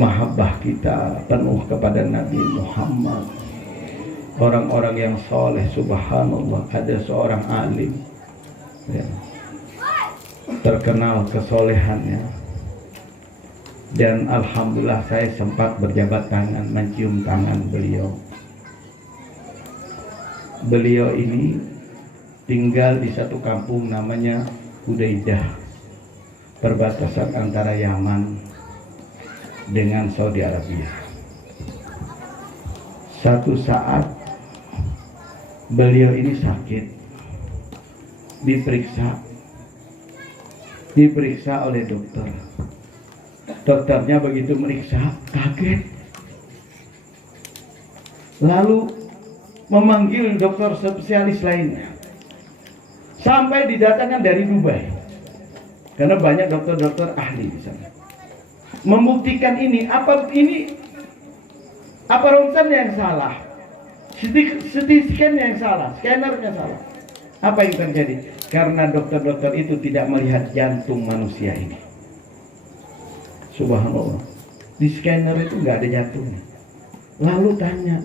Mahabbah kita penuh kepada Nabi Muhammad. Orang-orang yang soleh, subhanallah. Ada seorang alim, ya, terkenal kesolehannya, dan alhamdulillah saya sempat berjabat tangan, mencium tangan beliau. Beliau ini tinggal di satu kampung namanya Hudaidah, perbatasan antara Yaman dengan Saudi Arabia. Satu saat beliau ini sakit, diperiksa oleh dokter. Dokternya begitu meriksa, kaget, lalu memanggil dokter spesialis lainnya, sampai didatangkan dari Dubai, karena banyak dokter-dokter ahli di sana. Membuktikan ini apa ronsen yang salah, CT scan yang salah, scannernya salah. Apa yang terjadi? Karena dokter-dokter itu tidak melihat jantung manusia ini. Subhanallah, di scanner itu nggak ada jantungnya. Lalu tanya,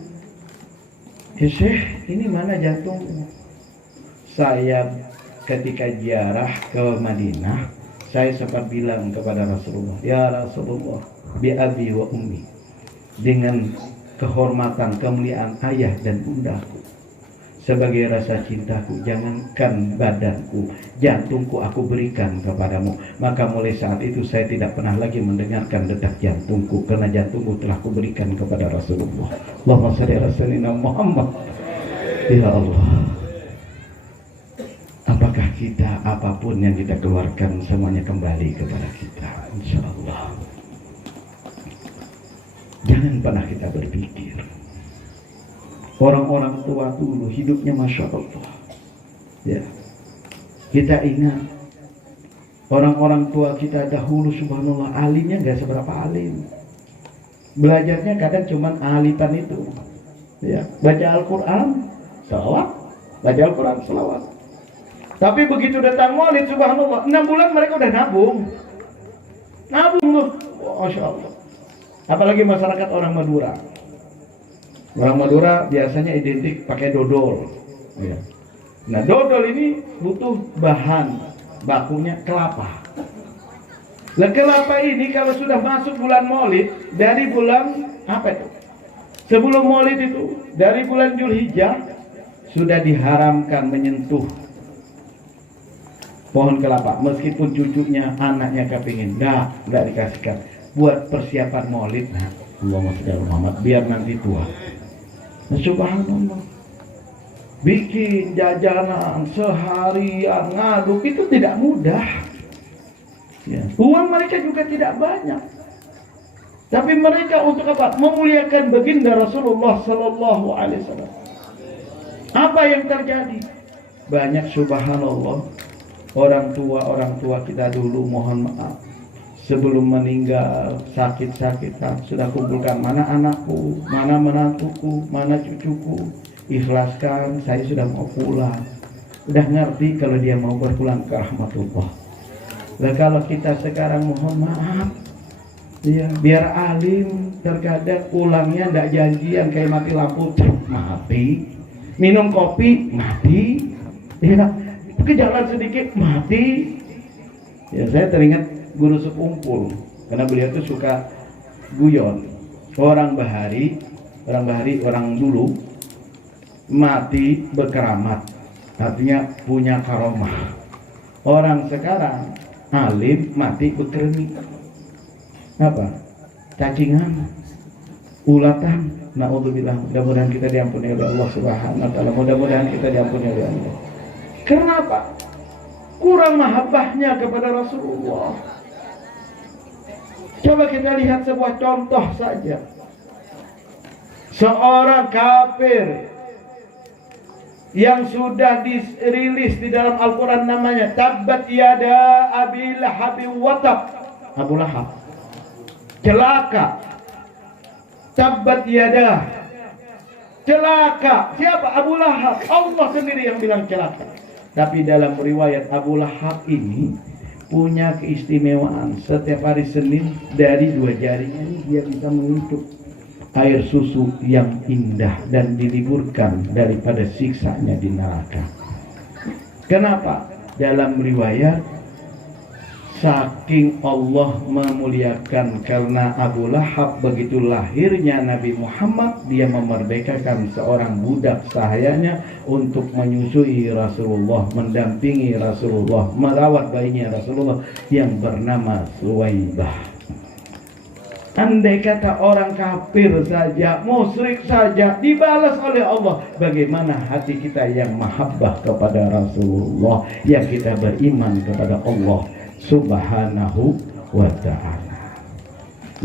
Syekh, ini mana jantungnya? Saya ketika ziarah ke Madinah, saya sempat bilang kepada Rasulullah, ya Rasulullah, bi abi wa ummi, dengan kehormatan, kemuliaan ayah dan bundaku, sebagai rasa cintaku, jangankan badanku, jantungku aku berikan kepadamu. Maka mulai saat itu saya tidak pernah lagi mendengarkan detak jantungku, karena jantungku telah kuberikan kepada Rasulullah. Allahumma shalli ala sayyidina Muhammad. Ya Allah, apakah kita, apapun yang kita keluarkan, semuanya kembali kepada kita, insya Allah. Jangan pernah kita berpikir, orang-orang tua dulu hidupnya Masya Allah, ya, kita ingat orang-orang tua kita dahulu, subhanallah, alimnya gak seberapa alim, belajarnya kadang cuman alitan itu, ya, baca Al-Quran Salawat, baca Al-Quran, salawat. Tapi begitu datang Maulid, subhanallah, 6 bulan mereka udah nabung loh, Masya Allah. Apalagi masyarakat orang Madura. Orang Madura biasanya identik pakai dodol ya. Nah, dodol ini butuh bahan bakunya kelapa. Nah, kelapa ini kalau sudah masuk bulan Maulid, dari bulan apa itu? Sebelum Maulid itu, dari bulan Zulhijjah sudah diharamkan menyentuh pohon kelapa. Meskipun cucunya, anaknya kepingin, enggak dikasihkan. Buat persiapan Maulid, nah, Allahumma sholli ala Muhammad, biar nanti tua. Nah, subhanallah. Bikin jajanan seharian ngaduk itu tidak mudah. Ya. Uang mereka juga tidak banyak. Tapi mereka untuk apa? Memuliakan baginda Rasulullah Sallallahu Alaihi Wasallam. Apa yang terjadi? Banyak subhanallah orang tua kita dulu, mohon maaf, sebelum meninggal sakit-sakitan sudah kumpulkan mana anakku, mana menantuku, mana cucuku. Ikhlaskan, saya sudah mau pulang. Udah ngerti kalau dia mau berpulang ke rahmatullah. Nah, kalau kita sekarang mohon maaf, ya, biar alim terkadang pulangnya ndak janjian kayak mati lampu, mati. Minum kopi, mati. Ya, ke jalan sedikit, mati. Ya, saya teringat guru sepumpul karena beliau itu suka guyon. Orang Bahari, orang dulu mati berkeramat, artinya punya karomah. Orang sekarang alim mati berkeremik. Apa? Cacingan, ulatan. Naudzubillah. Mudah-mudahan kita diampuni oleh Allah Subhanahu wa taala. Mudah-mudahan kita diampuni oleh Allah. Kenapa? Kurang mahabbahnya kepada Rasulullah. Coba kita lihat sebuah contoh saja. Seorang kafir yang sudah dirilis di dalam Al-Quran namanya Tabbat yada Abi Lahab wa tab. Abu Lahab celaka. Tabbat yada, celaka. Siapa? Abu Lahab. Allah sendiri yang bilang celaka. Tapi dalam riwayat Abu Lahab ini punya keistimewaan. Setiap hari Senin dari 2 jarinya ini dia bisa mengutuk air susu yang indah dan diliburkan daripada siksanya di neraka. Kenapa? Dalam riwayat saking Allah memuliakan karena Abu Lahab begitu lahirnya Nabi Muhammad, dia memerdekakan seorang budak sahayanya untuk menyusui Rasulullah, mendampingi Rasulullah, merawat bayinya Rasulullah yang bernama Suwaibah. Andai kata orang kafir saja, musyrik saja dibalas oleh Allah, bagaimana hati kita yang mahabbah kepada Rasulullah, yang kita beriman kepada Allah Subhanahu wa ta'ala.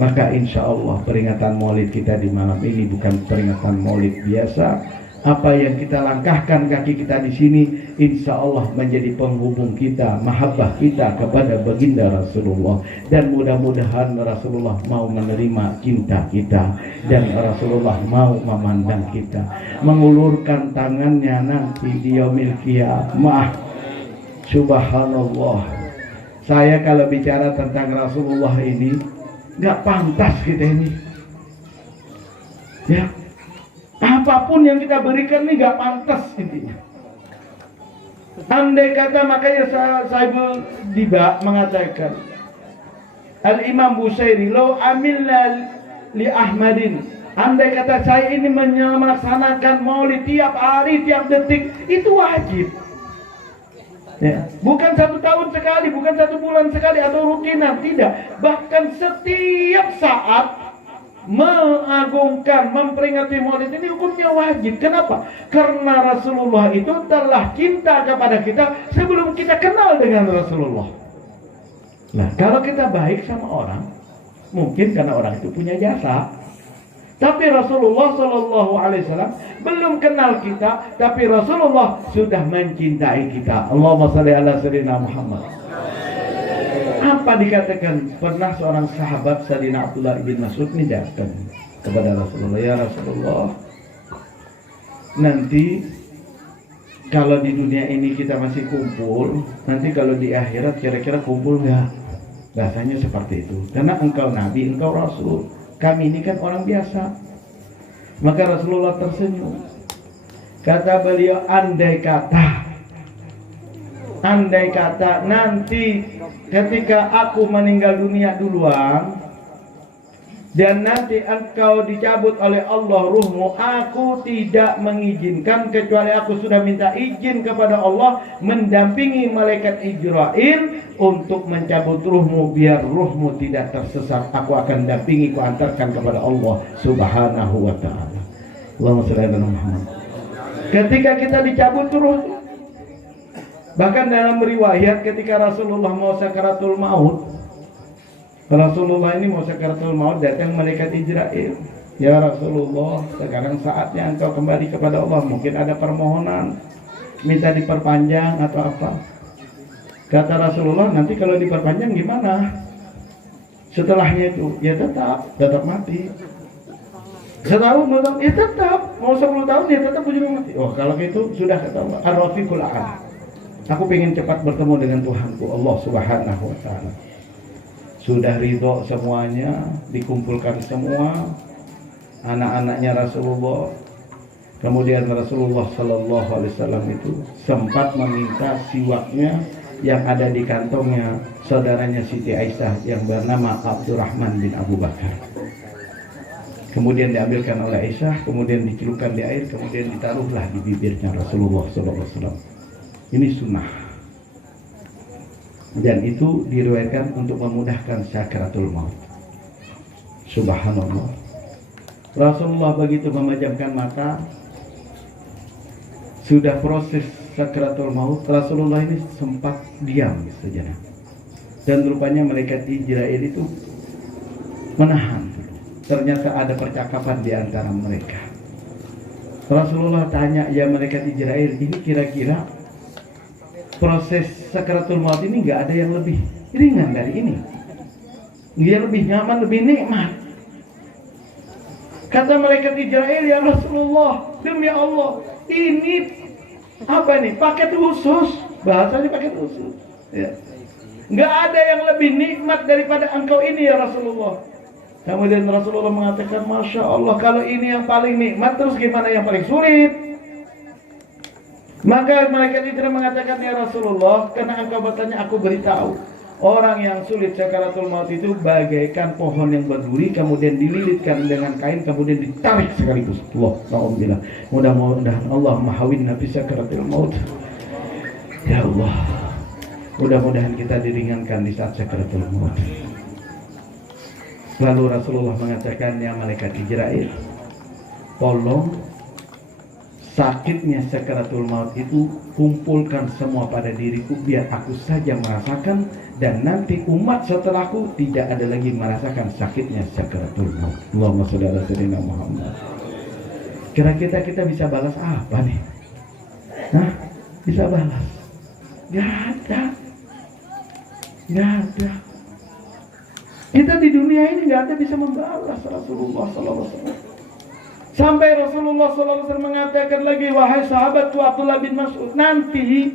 Maka insya Allah peringatan maulid kita di malam ini bukan peringatan maulid biasa. Apa yang kita langkahkan kaki kita di sini insya Allah menjadi penghubung kita, mahabbah kita kepada baginda Rasulullah. Dan mudah-mudahan Rasulullah mau menerima cinta kita, dan Rasulullah mau memandang kita, mengulurkan tangannya nanti di yaumil qiyamah. Subhanallah. Saya kalau bicara tentang Rasulullah ini nggak pantas kita ini. Ya. Apapun yang kita berikan ini gak pantas intinya. Andai kata, makanya Saibul Diba mengatakan, Al-Imam Busairi, "Lau amilna li Ahmadin." Andai kata saya ini melaksanakan maulid tiap hari, tiap detik, itu wajib. Ya. Bukan 1 tahun sekali, bukan 1 bulan sekali atau rutinan, tidak. Bahkan setiap saat mengagungkan, memperingati maulid ini hukumnya wajib. Kenapa? Karena Rasulullah itu telah cinta kepada kita sebelum kita kenal dengan Rasulullah. Nah, kalau kita baik sama orang, mungkin karena orang itu punya jasa. Tapi Rasulullah Shallallahu Alaihi Wasallam belum kenal kita, tapi Rasulullah sudah mencintai kita. Allahumma shalli ala sayyidina Muhammad. Apa dikatakan? Pernah seorang sahabat Sayyidina Abdullah bin Mas'ud ini datang kepada Rasulullah, "Ya Rasulullah, nanti Kalau di dunia ini kita masih kumpul, nanti kalau di akhirat kira-kira kumpul nggak? Rasanya seperti itu. Karena engkau nabi, engkau rasul. Kami ini kan orang biasa. Maka Rasulullah tersenyum. Kata beliau, andai kata nanti ketika aku meninggal dunia duluan, dan nanti engkau dicabut oleh Allah ruhmu, aku tidak mengizinkan kecuali aku sudah minta izin kepada Allah mendampingi malaikat Jibril untuk mencabut ruhmu biar ruhmu tidak tersesat. Aku akan dampingi, ku antarkan kepada Allah Subhanahu wa ta'ala. Allahumma shalli ala Muhammad. Ketika kita dicabut ruh, bahkan dalam riwayat ketika Rasulullah mau sakaratul maut, Rasulullah ini mau sakaratul maut, datang malaikat Jibril. Ya Rasulullah, sekarang saatnya engkau kembali kepada Allah. Mungkin ada permohonan, minta diperpanjang atau apa. Kata Rasulullah, nanti kalau diperpanjang gimana? Setelahnya itu, ya tetap mati. Setahun, ya tetap. Mau 10 tahun, ya tetap ujung mati. Oh, kalau gitu sudah kata Allah, Ar-Rafiqul A'la. Aku ingin cepat bertemu dengan Tuhanku Allah Subhanahu wa ta'ala. Sudah ridho semuanya, dikumpulkan semua anak-anaknya Rasulullah. Kemudian Rasulullah Sallallahu Alaihi Wasallam itu sempat meminta siwaknya yang ada di kantongnya saudaranya Siti Aisyah yang bernama Abdurrahman bin Abu Bakar. Kemudian diambilkan oleh Aisyah, kemudian dicelupkan di air, kemudian ditaruhlah di bibirnya Rasulullah Sallallahu Alaihi Wasallam. Ini sunnah. Dan itu diriwayatkan untuk memudahkan sakaratul maut. Subhanallah. Rasulullah begitu memejamkan mata, sudah proses sakaratul maut, Rasulullah ini sempat diam sejenak. Dan rupanya malaikat Jibril itu menahan. Ternyata ada percakapan di antara mereka. Rasulullah tanya, ya malaikat Jibril, ini kira-kira proses sakaratul maut ini nggak ada yang lebih ringan dari ini, dia lebih nyaman, lebih nikmat. Kata malaikat Jibril, ya Rasulullah, demi Allah, ini apa nih, paket khusus, bahasanya paket khusus ya. Nggak ada yang lebih nikmat daripada engkau ini ya Rasulullah. Kemudian Rasulullah mengatakan, Masya Allah, kalau ini yang paling nikmat, terus gimana yang paling sulit? Maka malaikat Jibril mengatakan, ya Rasulullah, karena engkau bertanya, aku beritahu. Orang yang sulit sakaratul maut itu bagaikan pohon yang berduri, kemudian dililitkan dengan kain, kemudian ditarik sekaligus. Alhamdulillah. Mudah-mudahan Allah mahawin nabi sakaratul maut. Ya Allah, mudah-mudahan kita diringankan di saat sakaratul maut. Lalu Rasulullah mengatakan, ya malaikat Jibril, tolong sakitnya sakaratul maut itu kumpulkan semua pada diriku, biar aku saja merasakan, dan nanti umat setelahku tidak ada lagi merasakan sakitnya sakaratul maut. Allahumma shalli ala sayyidina Muhammad. Kira-kira kita bisa balas apa nih? Hah? Bisa balas? Gak ada. Kita di dunia ini gak ada bisa membalas Rasulullah SAW. Sampai Rasulullah SAW mengatakan lagi, wahai sahabatku Abdullah bin Mas'ud, nanti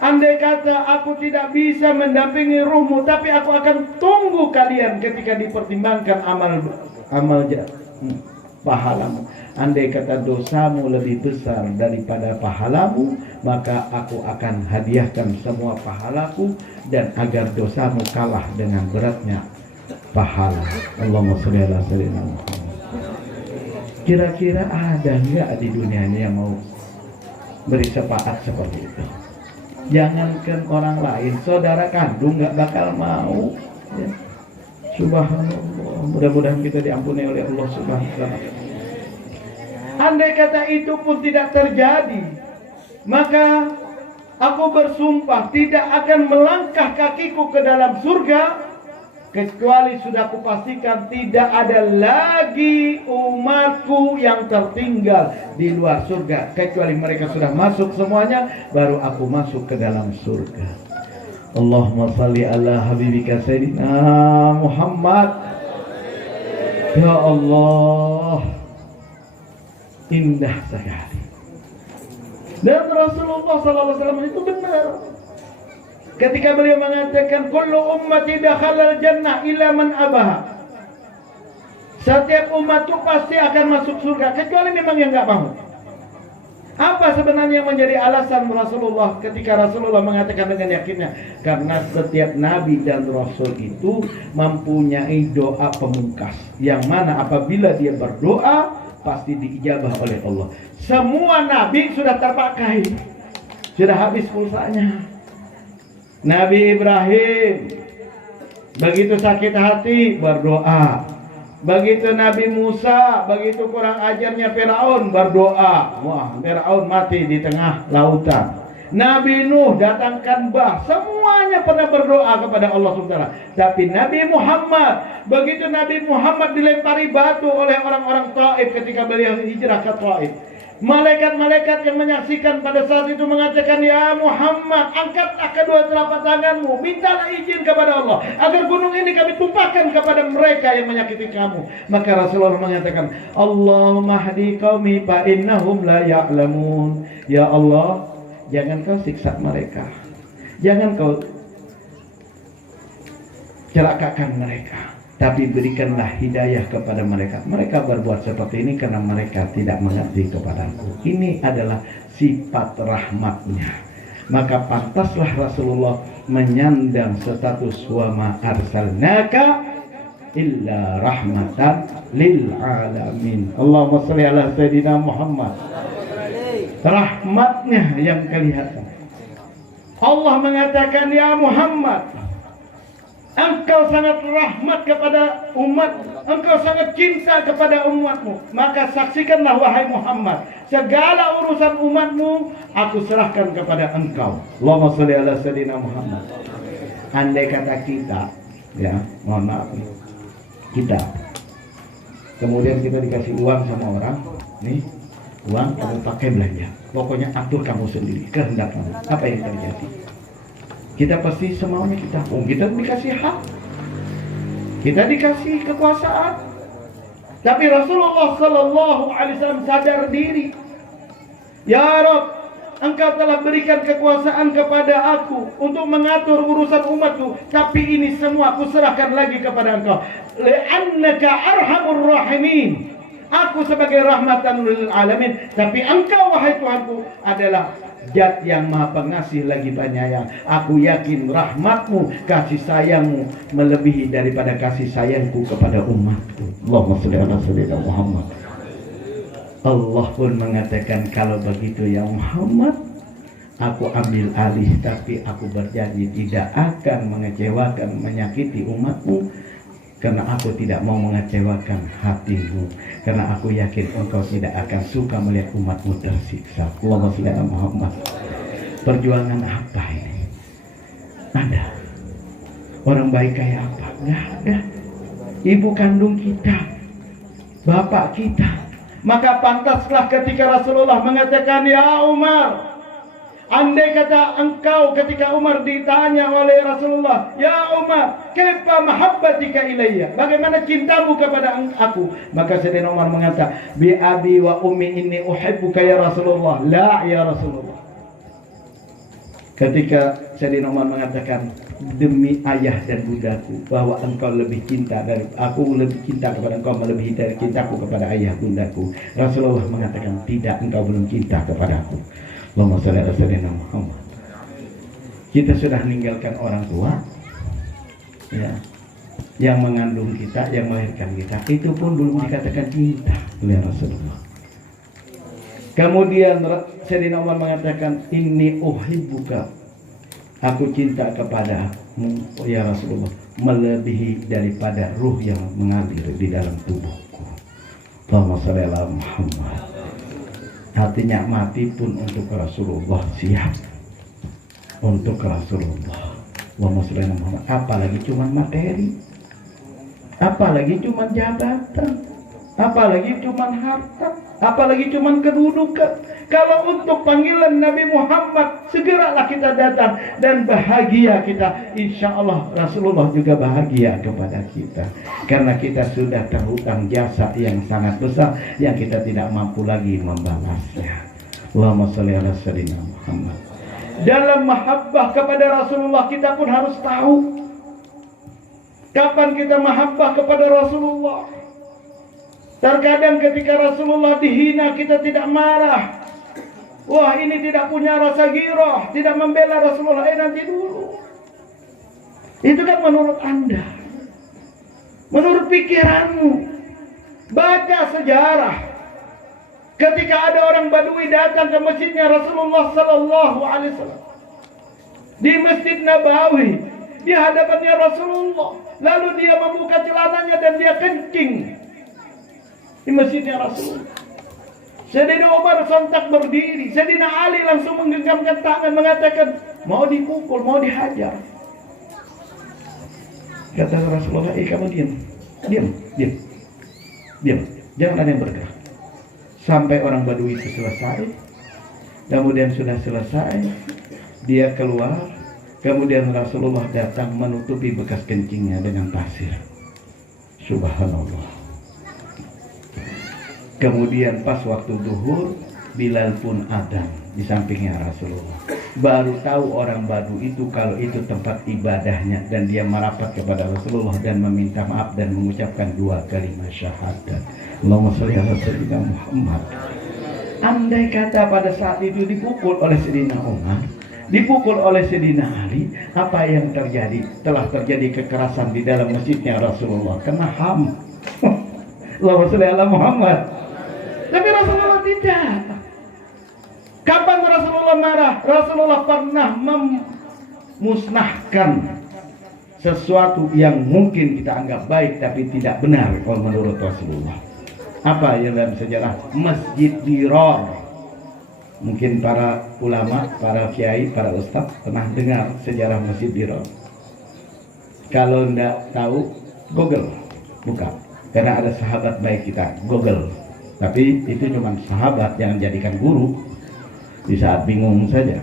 andai kata aku tidak bisa mendampingi ruhmu, tapi aku akan tunggu kalian ketika dipertimbangkan pahalamu. Andai kata dosamu lebih besar daripada pahalamu, maka aku akan hadiahkan semua pahalaku, dan agar dosamu kalah dengan beratnya pahala. Allahumma sholli ala sayyidina Muhammad. Kira-kira ada nggak di dunia ini yang mau beri syafaat seperti itu? Jangankan orang lain, saudara kandung nggak bakal mau. Ya. Subhanallah. Mudah-mudahan kita diampuni oleh Allah Subhanahu wa ta'ala. Andai kata itu pun tidak terjadi, maka aku bersumpah tidak akan melangkah kakiku ke dalam surga kecuali sudah kupastikan tidak ada lagi umatku yang tertinggal di luar surga, kecuali mereka sudah masuk semuanya, baru aku masuk ke dalam surga. Allahumma salli ala habibika sayyidina Muhammad. Ya Allah, indah sekali. Dan Rasulullah SAW itu benar. Ketika beliau mengatakan kullu ummati dakhalal jannah illa man abaha. Setiap umatku pasti akan masuk surga kecuali memang yang enggak mau. Apa sebenarnya yang menjadi alasan Rasulullah ketika Rasulullah mengatakan dengan yakinnya? Karena setiap nabi dan rasul itu mempunyai doa pemungkas, yang mana apabila dia berdoa pasti diijabah oleh Allah. Semua nabi sudah terpakai, sudah habis pulsanya. Nabi Ibrahim begitu sakit hati berdoa. Begitu Nabi Musa, begitu kurang ajarnya Firaun berdoa. Wah, Firaun mati di tengah lautan. Nabi Nuh datangkan bah. Semuanya pernah berdoa kepada Allah SWT. Tapi Nabi Muhammad, begitu Nabi Muhammad dilempari batu oleh orang-orang Taif ketika beliau hijrah ke Taif. Malaikat-malaikat yang menyaksikan pada saat itu mengatakan, ya Muhammad, angkatlah kedua telapak tanganmu, mintalah izin kepada Allah agar gunung ini kami tumpahkan kepada mereka yang menyakiti kamu. Maka Rasulullah mengatakan, Allahumma hdi qaumi fa innahum la ya'lamun. Ya Allah, jangan kau siksa mereka, jangan kau celakakan mereka, tapi berikanlah hidayah kepada mereka. Mereka berbuat seperti ini karena mereka tidak mengerti kepadaku. Ini adalah sifat rahmatnya. Maka pantaslah Rasulullah menyandang status wa ma arsalnaka illa rahmatan lil alamin. Allahumma shalli ala sayyidina Muhammad. Rahmatnya yang kelihatan. Allah mengatakan, ya Muhammad, engkau sangat rahmat kepada umat, engkau sangat cinta kepada umatmu. Maka saksikanlah wahai Muhammad, segala urusan umatmu aku serahkan kepada engkau. Allahumma shalli ala sayyidina Muhammad. Andai kata kita, ya mohon maaf nih, kita kemudian kita dikasih uang sama orang, nih uang kamu pakai belanja, pokoknya atur kamu sendiri, kehendak kamu. Apa yang terjadi? Kita pasti semaunya kita. Kita dikasih hak, kita dikasih kekuasaan. Tapi Rasulullah Sallallahu Alaihi Wasallam sadar diri. Ya Rabb, engkau telah berikan kekuasaan kepada aku untuk mengatur urusan umatku, tapi ini semua aku serahkan lagi kepada engkau. Li'annaka arhamur rahimin. Aku sebagai rahmatan lil alamin, tapi engkau wahai Tuhanku adalah Zat yang maha pengasih lagi penyayang. Aku yakin rahmatmu, kasih sayangmu melebihi daripada kasih sayangku kepada umatku. Allahumma shalli ala sayyidina Muhammad. Allah pun mengatakan, kalau begitu ya Muhammad, aku ambil alih, tapi aku berjanji tidak akan mengecewakan, menyakiti umatmu, karena aku tidak mau mengecewakan hatimu, karena aku yakin engkau tidak akan suka melihat umatmu tersiksa. Allahumma shalli ala Muhammad. Perjuangan apa ini? Ada orang baik kayak apa? Nggak ada. Ibu kandung kita, bapak kita. Maka pantaslah ketika Rasulullah mengatakan, ya Umar, andai kata engkau ketika Umar ditanya oleh Rasulullah, ya Umar, kaifa mahabbatika ilayya, bagaimana cintamu kepada aku? Maka Sayyidina Umar mengatakan, bi abi wa ummi inni uhibbuka ya Rasulullah, la ya Rasulullah. Ketika Sayyidina Umar mengatakan, demi ayah dan bundaku, bahwa engkau lebih cinta dari aku, lebih cinta kepada engkau melebihi dari cintaku kepada ayah bundaku, Rasulullah mengatakan, tidak, engkau belum cinta kepadaku. Allahumma shalli ala sayyidina Muhammad. Kita sudah meninggalkan orang tua, ya, yang mengandung kita, yang melahirkan kita, itu pun belum dikatakan cinta oleh Rasulullah. Kemudian Sayyidina Umar mengatakan, inni uhibbuka, aku cinta kepadamu ya Rasulullah, melebihi daripada ruh yang mengalir di dalam tubuhku. Allahumma shalli ala Muhammad. Artinya mati pun untuk Rasulullah, siap untuk Rasulullah. Allahumma shalli ala Muhammad. Apalagi cuma materi, apalagi cuma jabatan, apalagi cuma harta, apalagi cuma kedudukan. Kalau untuk panggilan Nabi Muhammad, segeralah kita datang dan bahagia kita. Insya Allah Rasulullah juga bahagia kepada kita, karena kita sudah terhutang jasa yang sangat besar yang kita tidak mampu lagi membalasnya. Allahumma sholli ala sayyidina Muhammad. Dalam mahabbah kepada Rasulullah kita pun harus tahu kapan kita mahabbah kepada Rasulullah. Terkadang ketika Rasulullah dihina kita tidak marah. Wah, ini tidak punya rasa ghirah, tidak membela Rasulullah. Nanti dulu. Itu kan menurut Anda, menurut pikiranmu. Baca sejarah. Ketika ada orang Badui datang ke masjidnya Rasulullah Sallallahu Alaihi Wasallam di Masjid Nabawi, di hadapannya Rasulullah, lalu dia membuka celananya dan dia kencing di masjidnya Rasulullah. Sayyidina Umar sontak berdiri, Sayyidina Ali langsung menggenggamkan tangan mengatakan mau dipukul, mau dihajar. Kata Rasulullah, kamu diam, jangan ada yang bergerak sampai orang Badui itu selesai. Kemudian sudah selesai, dia keluar. Kemudian Rasulullah datang menutupi bekas kencingnya dengan pasir. Subhanallah. Kemudian pas waktu duhur, Bilal pun adzan di sampingnya Rasulullah. Baru tahu orang Badu itu kalau itu tempat ibadahnya, dan dia merapat kepada Rasulullah dan meminta maaf dan mengucapkan 2 kalimat syahadat. Allahumma sholli ala sayyidina Muhammad. Andai kata pada saat itu dipukul oleh Sayyidina Umar, dipukul oleh Sayyidina Ali, apa yang terjadi? Telah terjadi kekerasan di dalam masjidnya Rasulullah, kena HAM. Allahumma sholli ala Muhammad. Tapi Rasulullah tidak. Kapan Rasulullah marah? Rasulullah pernah memusnahkan sesuatu yang mungkin kita anggap baik tapi tidak benar kalau menurut Rasulullah. Apa yang dalam sejarah Masjid Dirar? Mungkin para ulama, para kiai, para ustaz pernah dengar sejarah Masjid Dirar. Kalau tidak tahu, Google, buka. Karena ada sahabat baik kita, Google. Tapi itu cuma sahabat, jangan jadikan guru. Di saat bingung saja,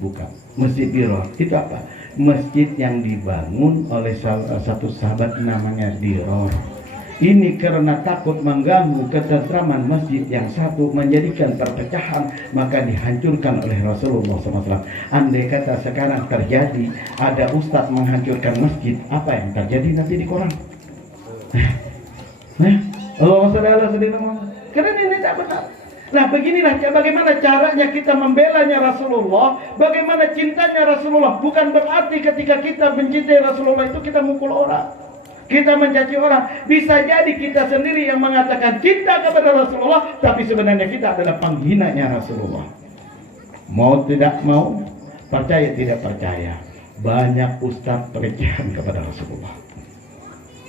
buka. Masjid Dirar itu apa? Masjid yang dibangun oleh salah satu sahabat namanya Dirar. Ini karena takut mengganggu ketentraman masjid yang satu, menjadikan perpecahan, maka dihancurkan oleh Rasulullah SAW. Andai kata sekarang terjadi ada ustadz menghancurkan masjid, apa yang terjadi nanti di koran? Allahumma sholli ala sayyidina Muhammad. Karena ini tidak benar. Nah, beginilah bagaimana caranya kita membelanya Rasulullah, bagaimana cintanya Rasulullah. Bukan berarti ketika kita mencintai Rasulullah itu kita mukul orang, kita mencaci orang. Bisa jadi kita sendiri yang mengatakan cinta kepada Rasulullah, tapi sebenarnya kita adalah penghinanya Rasulullah. Mau tidak mau, percaya tidak percaya, banyak ustaz pelecehan kepada Rasulullah.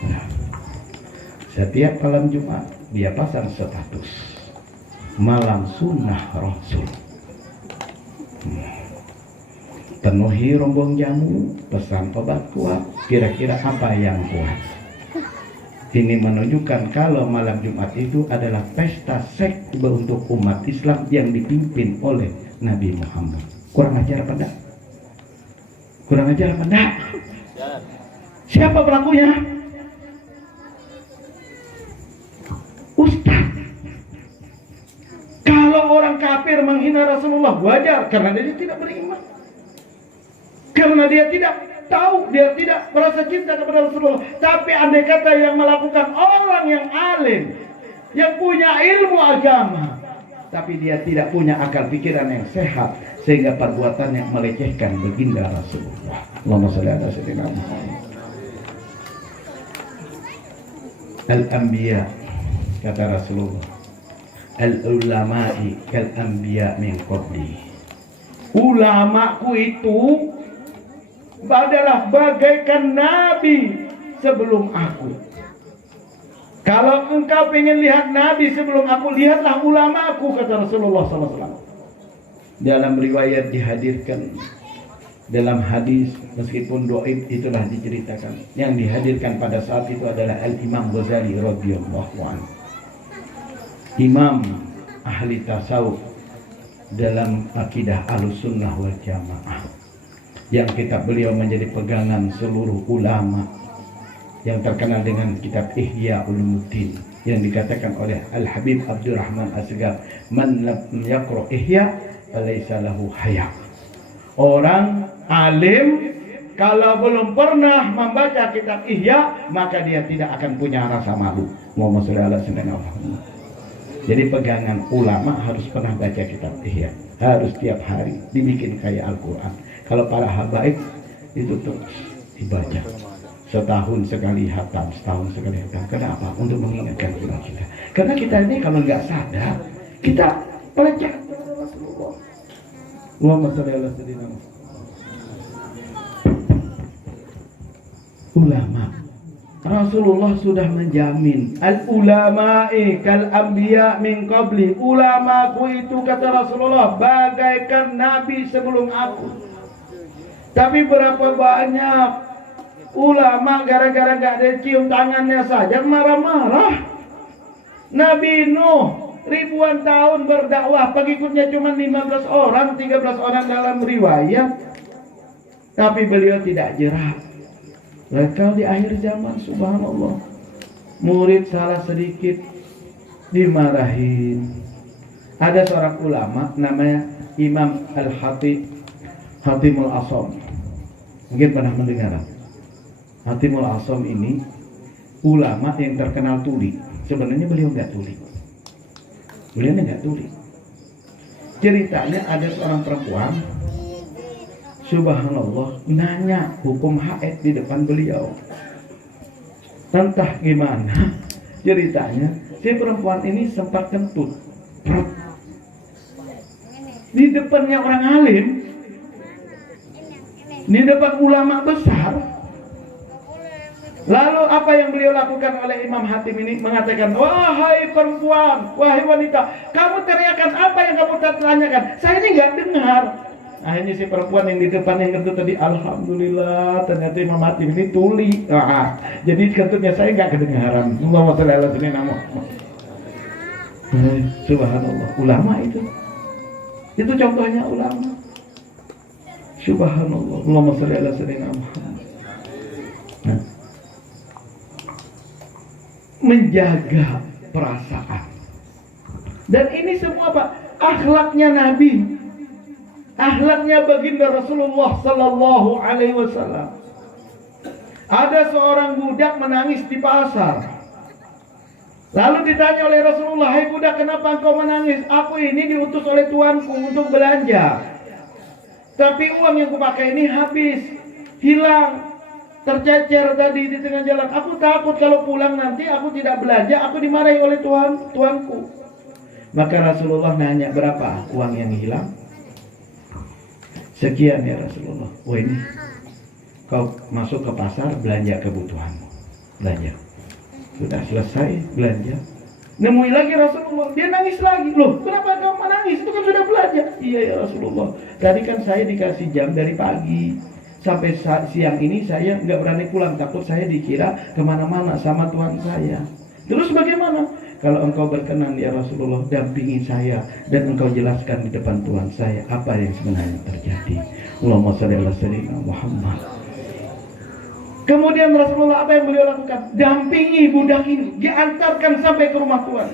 Nah, setiap malam Jumat dia pasang status malam sunnah Rasul. Penuhi rombong jamu, pesan obat kuat. Kira-kira apa yang kuat? Ini menunjukkan kalau malam Jumat itu adalah pesta seks untuk umat Islam yang dipimpin oleh Nabi Muhammad. Kurang ajar apa enggak? Kurang ajar apa enggak? Siapa pelakunya? Ustaz. Kalau orang kafir menghina Rasulullah wajar, karena dia tidak beriman, karena dia tidak tahu, dia tidak merasa cinta kepada Rasulullah. Tapi andai kata yang melakukan orang yang alim, yang punya ilmu agama, tapi dia tidak punya akal pikiran yang sehat, sehingga perbuatannya melecehkan baginda Rasulullah. Allahumma shalli ala sayyidina Muhammad. Al-anbiya, kata Rasulullah, al-ulama'i kal-anbiya min qabli. Ulamaku itu adalah bagaikan nabi sebelum aku. Kalau engkau ingin lihat nabi sebelum aku, lihatlah ulamaku, kata Rasulullah SAW. Dalam riwayat dihadirkan, dalam hadis meskipun doib itulah diceritakan, yang dihadirkan pada saat itu adalah Al-Imam Ghazali radhiyallahu anhu, imam ahli tasawuf dalam akidah Ahlussunnah wal Jamaah, yang kitab beliau menjadi pegangan seluruh ulama, yang terkenal dengan kitab Ihya Ulumuddin. yang dikatakan oleh Al-Habib Abdurrahman Asgaf, man lam yaqra ihya falaysa lahu haya. Orang alim kalau belum pernah membaca kitab Ihya, maka dia tidak akan punya rasa malu. Muhammad sallallahu alaihi wasallam. Jadi pegangan ulama harus pernah baca kitab Ihya, harus tiap hari dibikin kayak Al-Quran. Kalau para habaib itu terus dibaca, setahun sekali hatam, setahun sekali hatam. Kenapa? Untuk mengingatkan kita. Karena kita ini kalau nggak sadar, kita pelacak Rasulullah. Muhammad sallallahu alaihi wasallam. Ulama, Rasulullah sudah menjamin, al-ulama'i kal anbiya min qabli. Ulamaku itu, kata Rasulullah, bagaikan nabi sebelum aku. Tapi berapa banyak ulama gara-gara gak ada cium tangannya saja marah-marah. Nabi Nuh ribuan tahun berdakwah, pengikutnya cuma 15 orang, 13 orang dalam riwayat. Tapi beliau tidak jerah. Kalau di akhir zaman, subhanallah, murid salah sedikit dimarahin. Ada seorang ulama namanya Imam Hatimul Asham. Mungkin pernah mendengar. Hatimul Asham ini ulama yang terkenal tuli. Sebenarnya beliau nggak tuli. Beliau nggak tuli. Ceritanya ada seorang perempuan, subhanallah, nanya hukum haid di depan beliau. Entah gimana ceritanya, si perempuan ini sempat kentut di depannya orang alim, di depan ulama besar. Lalu apa yang beliau lakukan oleh Imam Hatim ini? Mengatakan, wahai perempuan, wahai wanita, kamu teriakan apa yang kamu tanyakan? Saya ini nggak dengar. Akhirnya si perempuan yang di depan yang kentut tadi, alhamdulillah, ternyata Imam Hatim ini tuli. Jadi kentutnya saya nggak kedengaran. Allahumma shalli ala sayyidina Muhammad. Subhanallah, ulama itu. Itu contohnya ulama. Subhanallah, Allahumma shalli ala sayyidina Muhammad. Menjaga perasaan. Dan ini semua Pak, akhlaknya Nabi. Akhlaknya baginda Rasulullah sallallahu alaihi wasallam. Ada seorang budak menangis di pasar. Lalu ditanya oleh Rasulullah, "Hai budak, kenapa engkau menangis?" "Aku ini diutus oleh tuanku untuk belanja. Tapi uang yang kupakai ini habis, hilang, tercecer tadi di tengah jalan. Aku takut kalau pulang nanti aku tidak belanja, aku dimarahi oleh tuanku." Maka Rasulullah nanya, "Berapa uang yang hilang?" "Sekian ya Rasulullah." "Oh ini, kau masuk ke pasar belanja kebutuhanmu, belanja." Sudah selesai belanja, nemui lagi Rasulullah, dia nangis lagi. "Loh, kenapa kau menangis? Itu kan sudah belanja." "Iya ya Rasulullah, tadi kan saya dikasih jam dari pagi sampai siang ini saya nggak berani pulang, takut saya dikira kemana-mana sama Tuhan saya." "Terus bagaimana?" "Kalau engkau berkenan ya Rasulullah, dampingi saya dan engkau jelaskan di depan Tuhan saya apa yang sebenarnya terjadi." Allahumma shalli ala sayyidina Muhammad. Kemudian Rasulullah apa yang beliau lakukan? Dampingi budak ini, diantarkan sampai ke rumah Tuhan.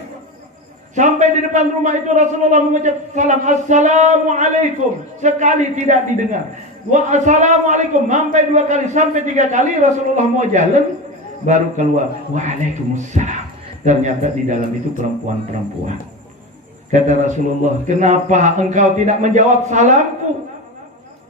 Sampai di depan rumah itu Rasulullah mengucap salam, "Assalamualaikum." Sekali tidak didengar. "Wa assalamualaikum." Sampai 2 kali, sampai 3 kali Rasulullah mau jalan, baru keluar, "Waalaikumsalam." Ternyata di dalam itu perempuan-perempuan. Kata Rasulullah, "Kenapa engkau tidak menjawab salamku?"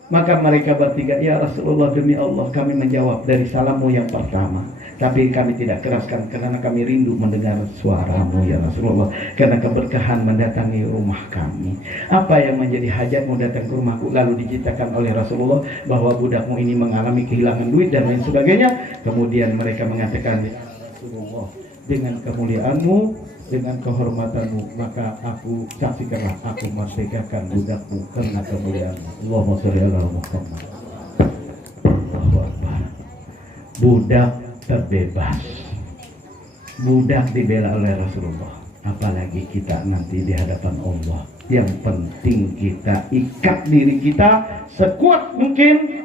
Maka mereka bertiga, "Ya Rasulullah, demi Allah kami menjawab dari salammu yang pertama, tapi kami tidak keraskan karena kami rindu mendengar suaramu ya Rasulullah, karena keberkahan mendatangi rumah kami. Apa yang menjadi hajatmu datang ke rumahku?" Lalu diceritakan oleh Rasulullah bahwa budakmu ini mengalami kehilangan duit dan lain sebagainya. Kemudian mereka mengatakan, "Ya Rasulullah, dengan kemuliaanmu, dengan kehormatanmu, maka aku saksikanlah aku merdekakan budakmu karena kemuliaanmu." Allahumma sholli ala Muhammad. Allahu Akbar. Budak terbebas, budak dibela oleh Rasulullah. Apalagi kita nanti di hadapan Allah. Yang penting kita ikat diri kita sekuat mungkin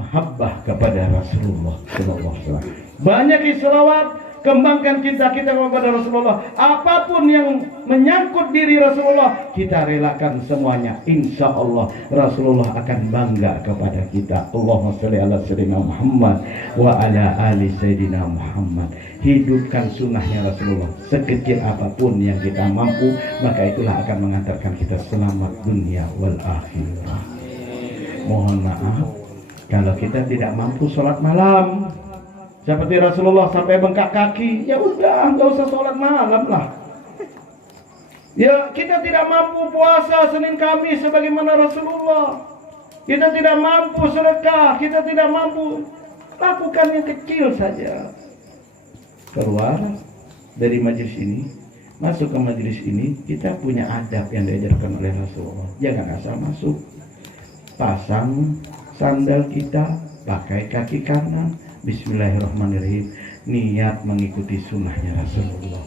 mahabbah kepada Rasulullah sallallahu alaihi wasallam. Banyak selawat, Kembangkan cinta kita kepada Rasulullah. Apapun yang menyangkut diri Rasulullah, kita relakan semuanya. Insya Allah Rasulullah akan bangga kepada kita. Allahumma sholli ala sayyidina Muhammad wa ala ali sayyidina Muhammad. Hidupkan sunnahnya Rasulullah. Sekecil apapun yang kita mampu, maka itulah akan mengantarkan kita selamat dunia wal akhirah. Mohon maaf kalau kita tidak mampu sholat malam seperti Rasulullah sampai bengkak kaki, ya udah nggak usah sholat malam lah. Ya, kita tidak mampu puasa Senin Kamis sebagaimana Rasulullah. Kita tidak mampu sedekah, kita tidak mampu, lakukan yang kecil saja. Keluar dari majelis ini, masuk ke majelis ini, kita punya adab yang diajarkan oleh Rasulullah. Jangan asal masuk. Pasang sandal kita, pakai kaki kanan, bismillahirrahmanirrahim, niat mengikuti sunnahnya Rasulullah.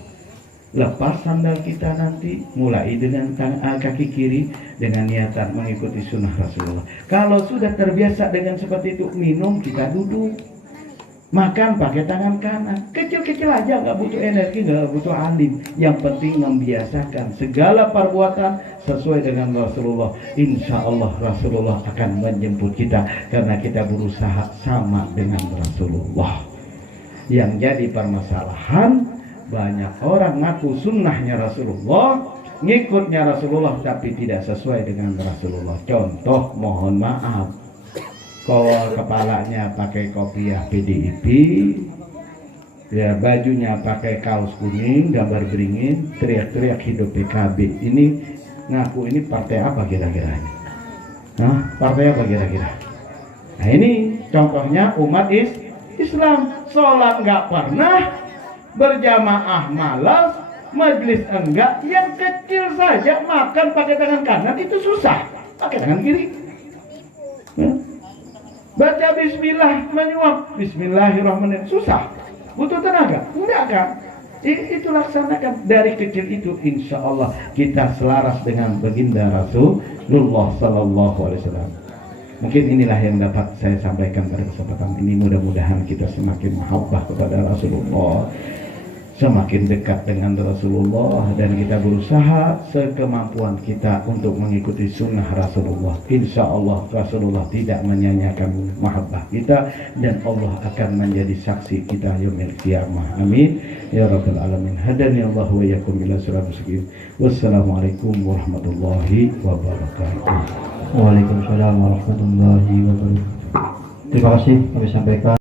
Lepas sandal kita nanti, mulai dengan kaki kiri dengan niatan mengikuti sunnah Rasulullah. Kalau sudah terbiasa dengan seperti itu, minum kita duduk, makan pakai tangan kanan, kecil-kecil aja, nggak butuh energi, nggak butuh alim. Yang penting membiasakan segala perbuatan sesuai dengan Rasulullah. Insya Allah Rasulullah akan menjemput kita karena kita berusaha sama dengan Rasulullah. Yang jadi permasalahan, banyak orang ngaku sunnahnya Rasulullah, ngikutnya Rasulullah, tapi tidak sesuai dengan Rasulullah. Contoh, mohon maaf, kalau kepalanya pakai kopiah PDIP, ya bajunya pakai kaos kuning, gambar beringin, teriak-teriak hidup PKB. Ini ngaku ini partai apa kira-kira? Nah, partai apa kira-kira? Nah, ini contohnya umat Islam. Sholat nggak pernah, berjamaah malas, majlis enggak, yang kecil saja makan pakai tangan kanan itu susah, pakai tangan kiri. Baca bismillah, menyuap bismillahirrahmanirrahim, susah, butuh tenaga, enggak kan? Itu laksanakan dari kecil itu, insya Allah kita selaras dengan baginda Rasulullah Sallallahu Alaihi Wasallam. Mungkin inilah yang dapat saya sampaikan pada kesempatan ini. Mudah-mudahan kita semakin mahabbah kepada Rasulullah, semakin dekat dengan Rasulullah, dan kita berusaha sekemampuan kita untuk mengikuti sunnah Rasulullah. Insya Allah Rasulullah tidak menyanyiakan mahabbah kita, dan Allah akan menjadi saksi kita yaumil qiyamah. Amin ya rabbal alamin. Hadani Allah wa iyyakum ila siratal mustaqim. Wassalamualaikum warahmatullahi wabarakatuh. Waalaikumsalam warahmatullahi wabarakatuh. Terima kasih kami sampaikan.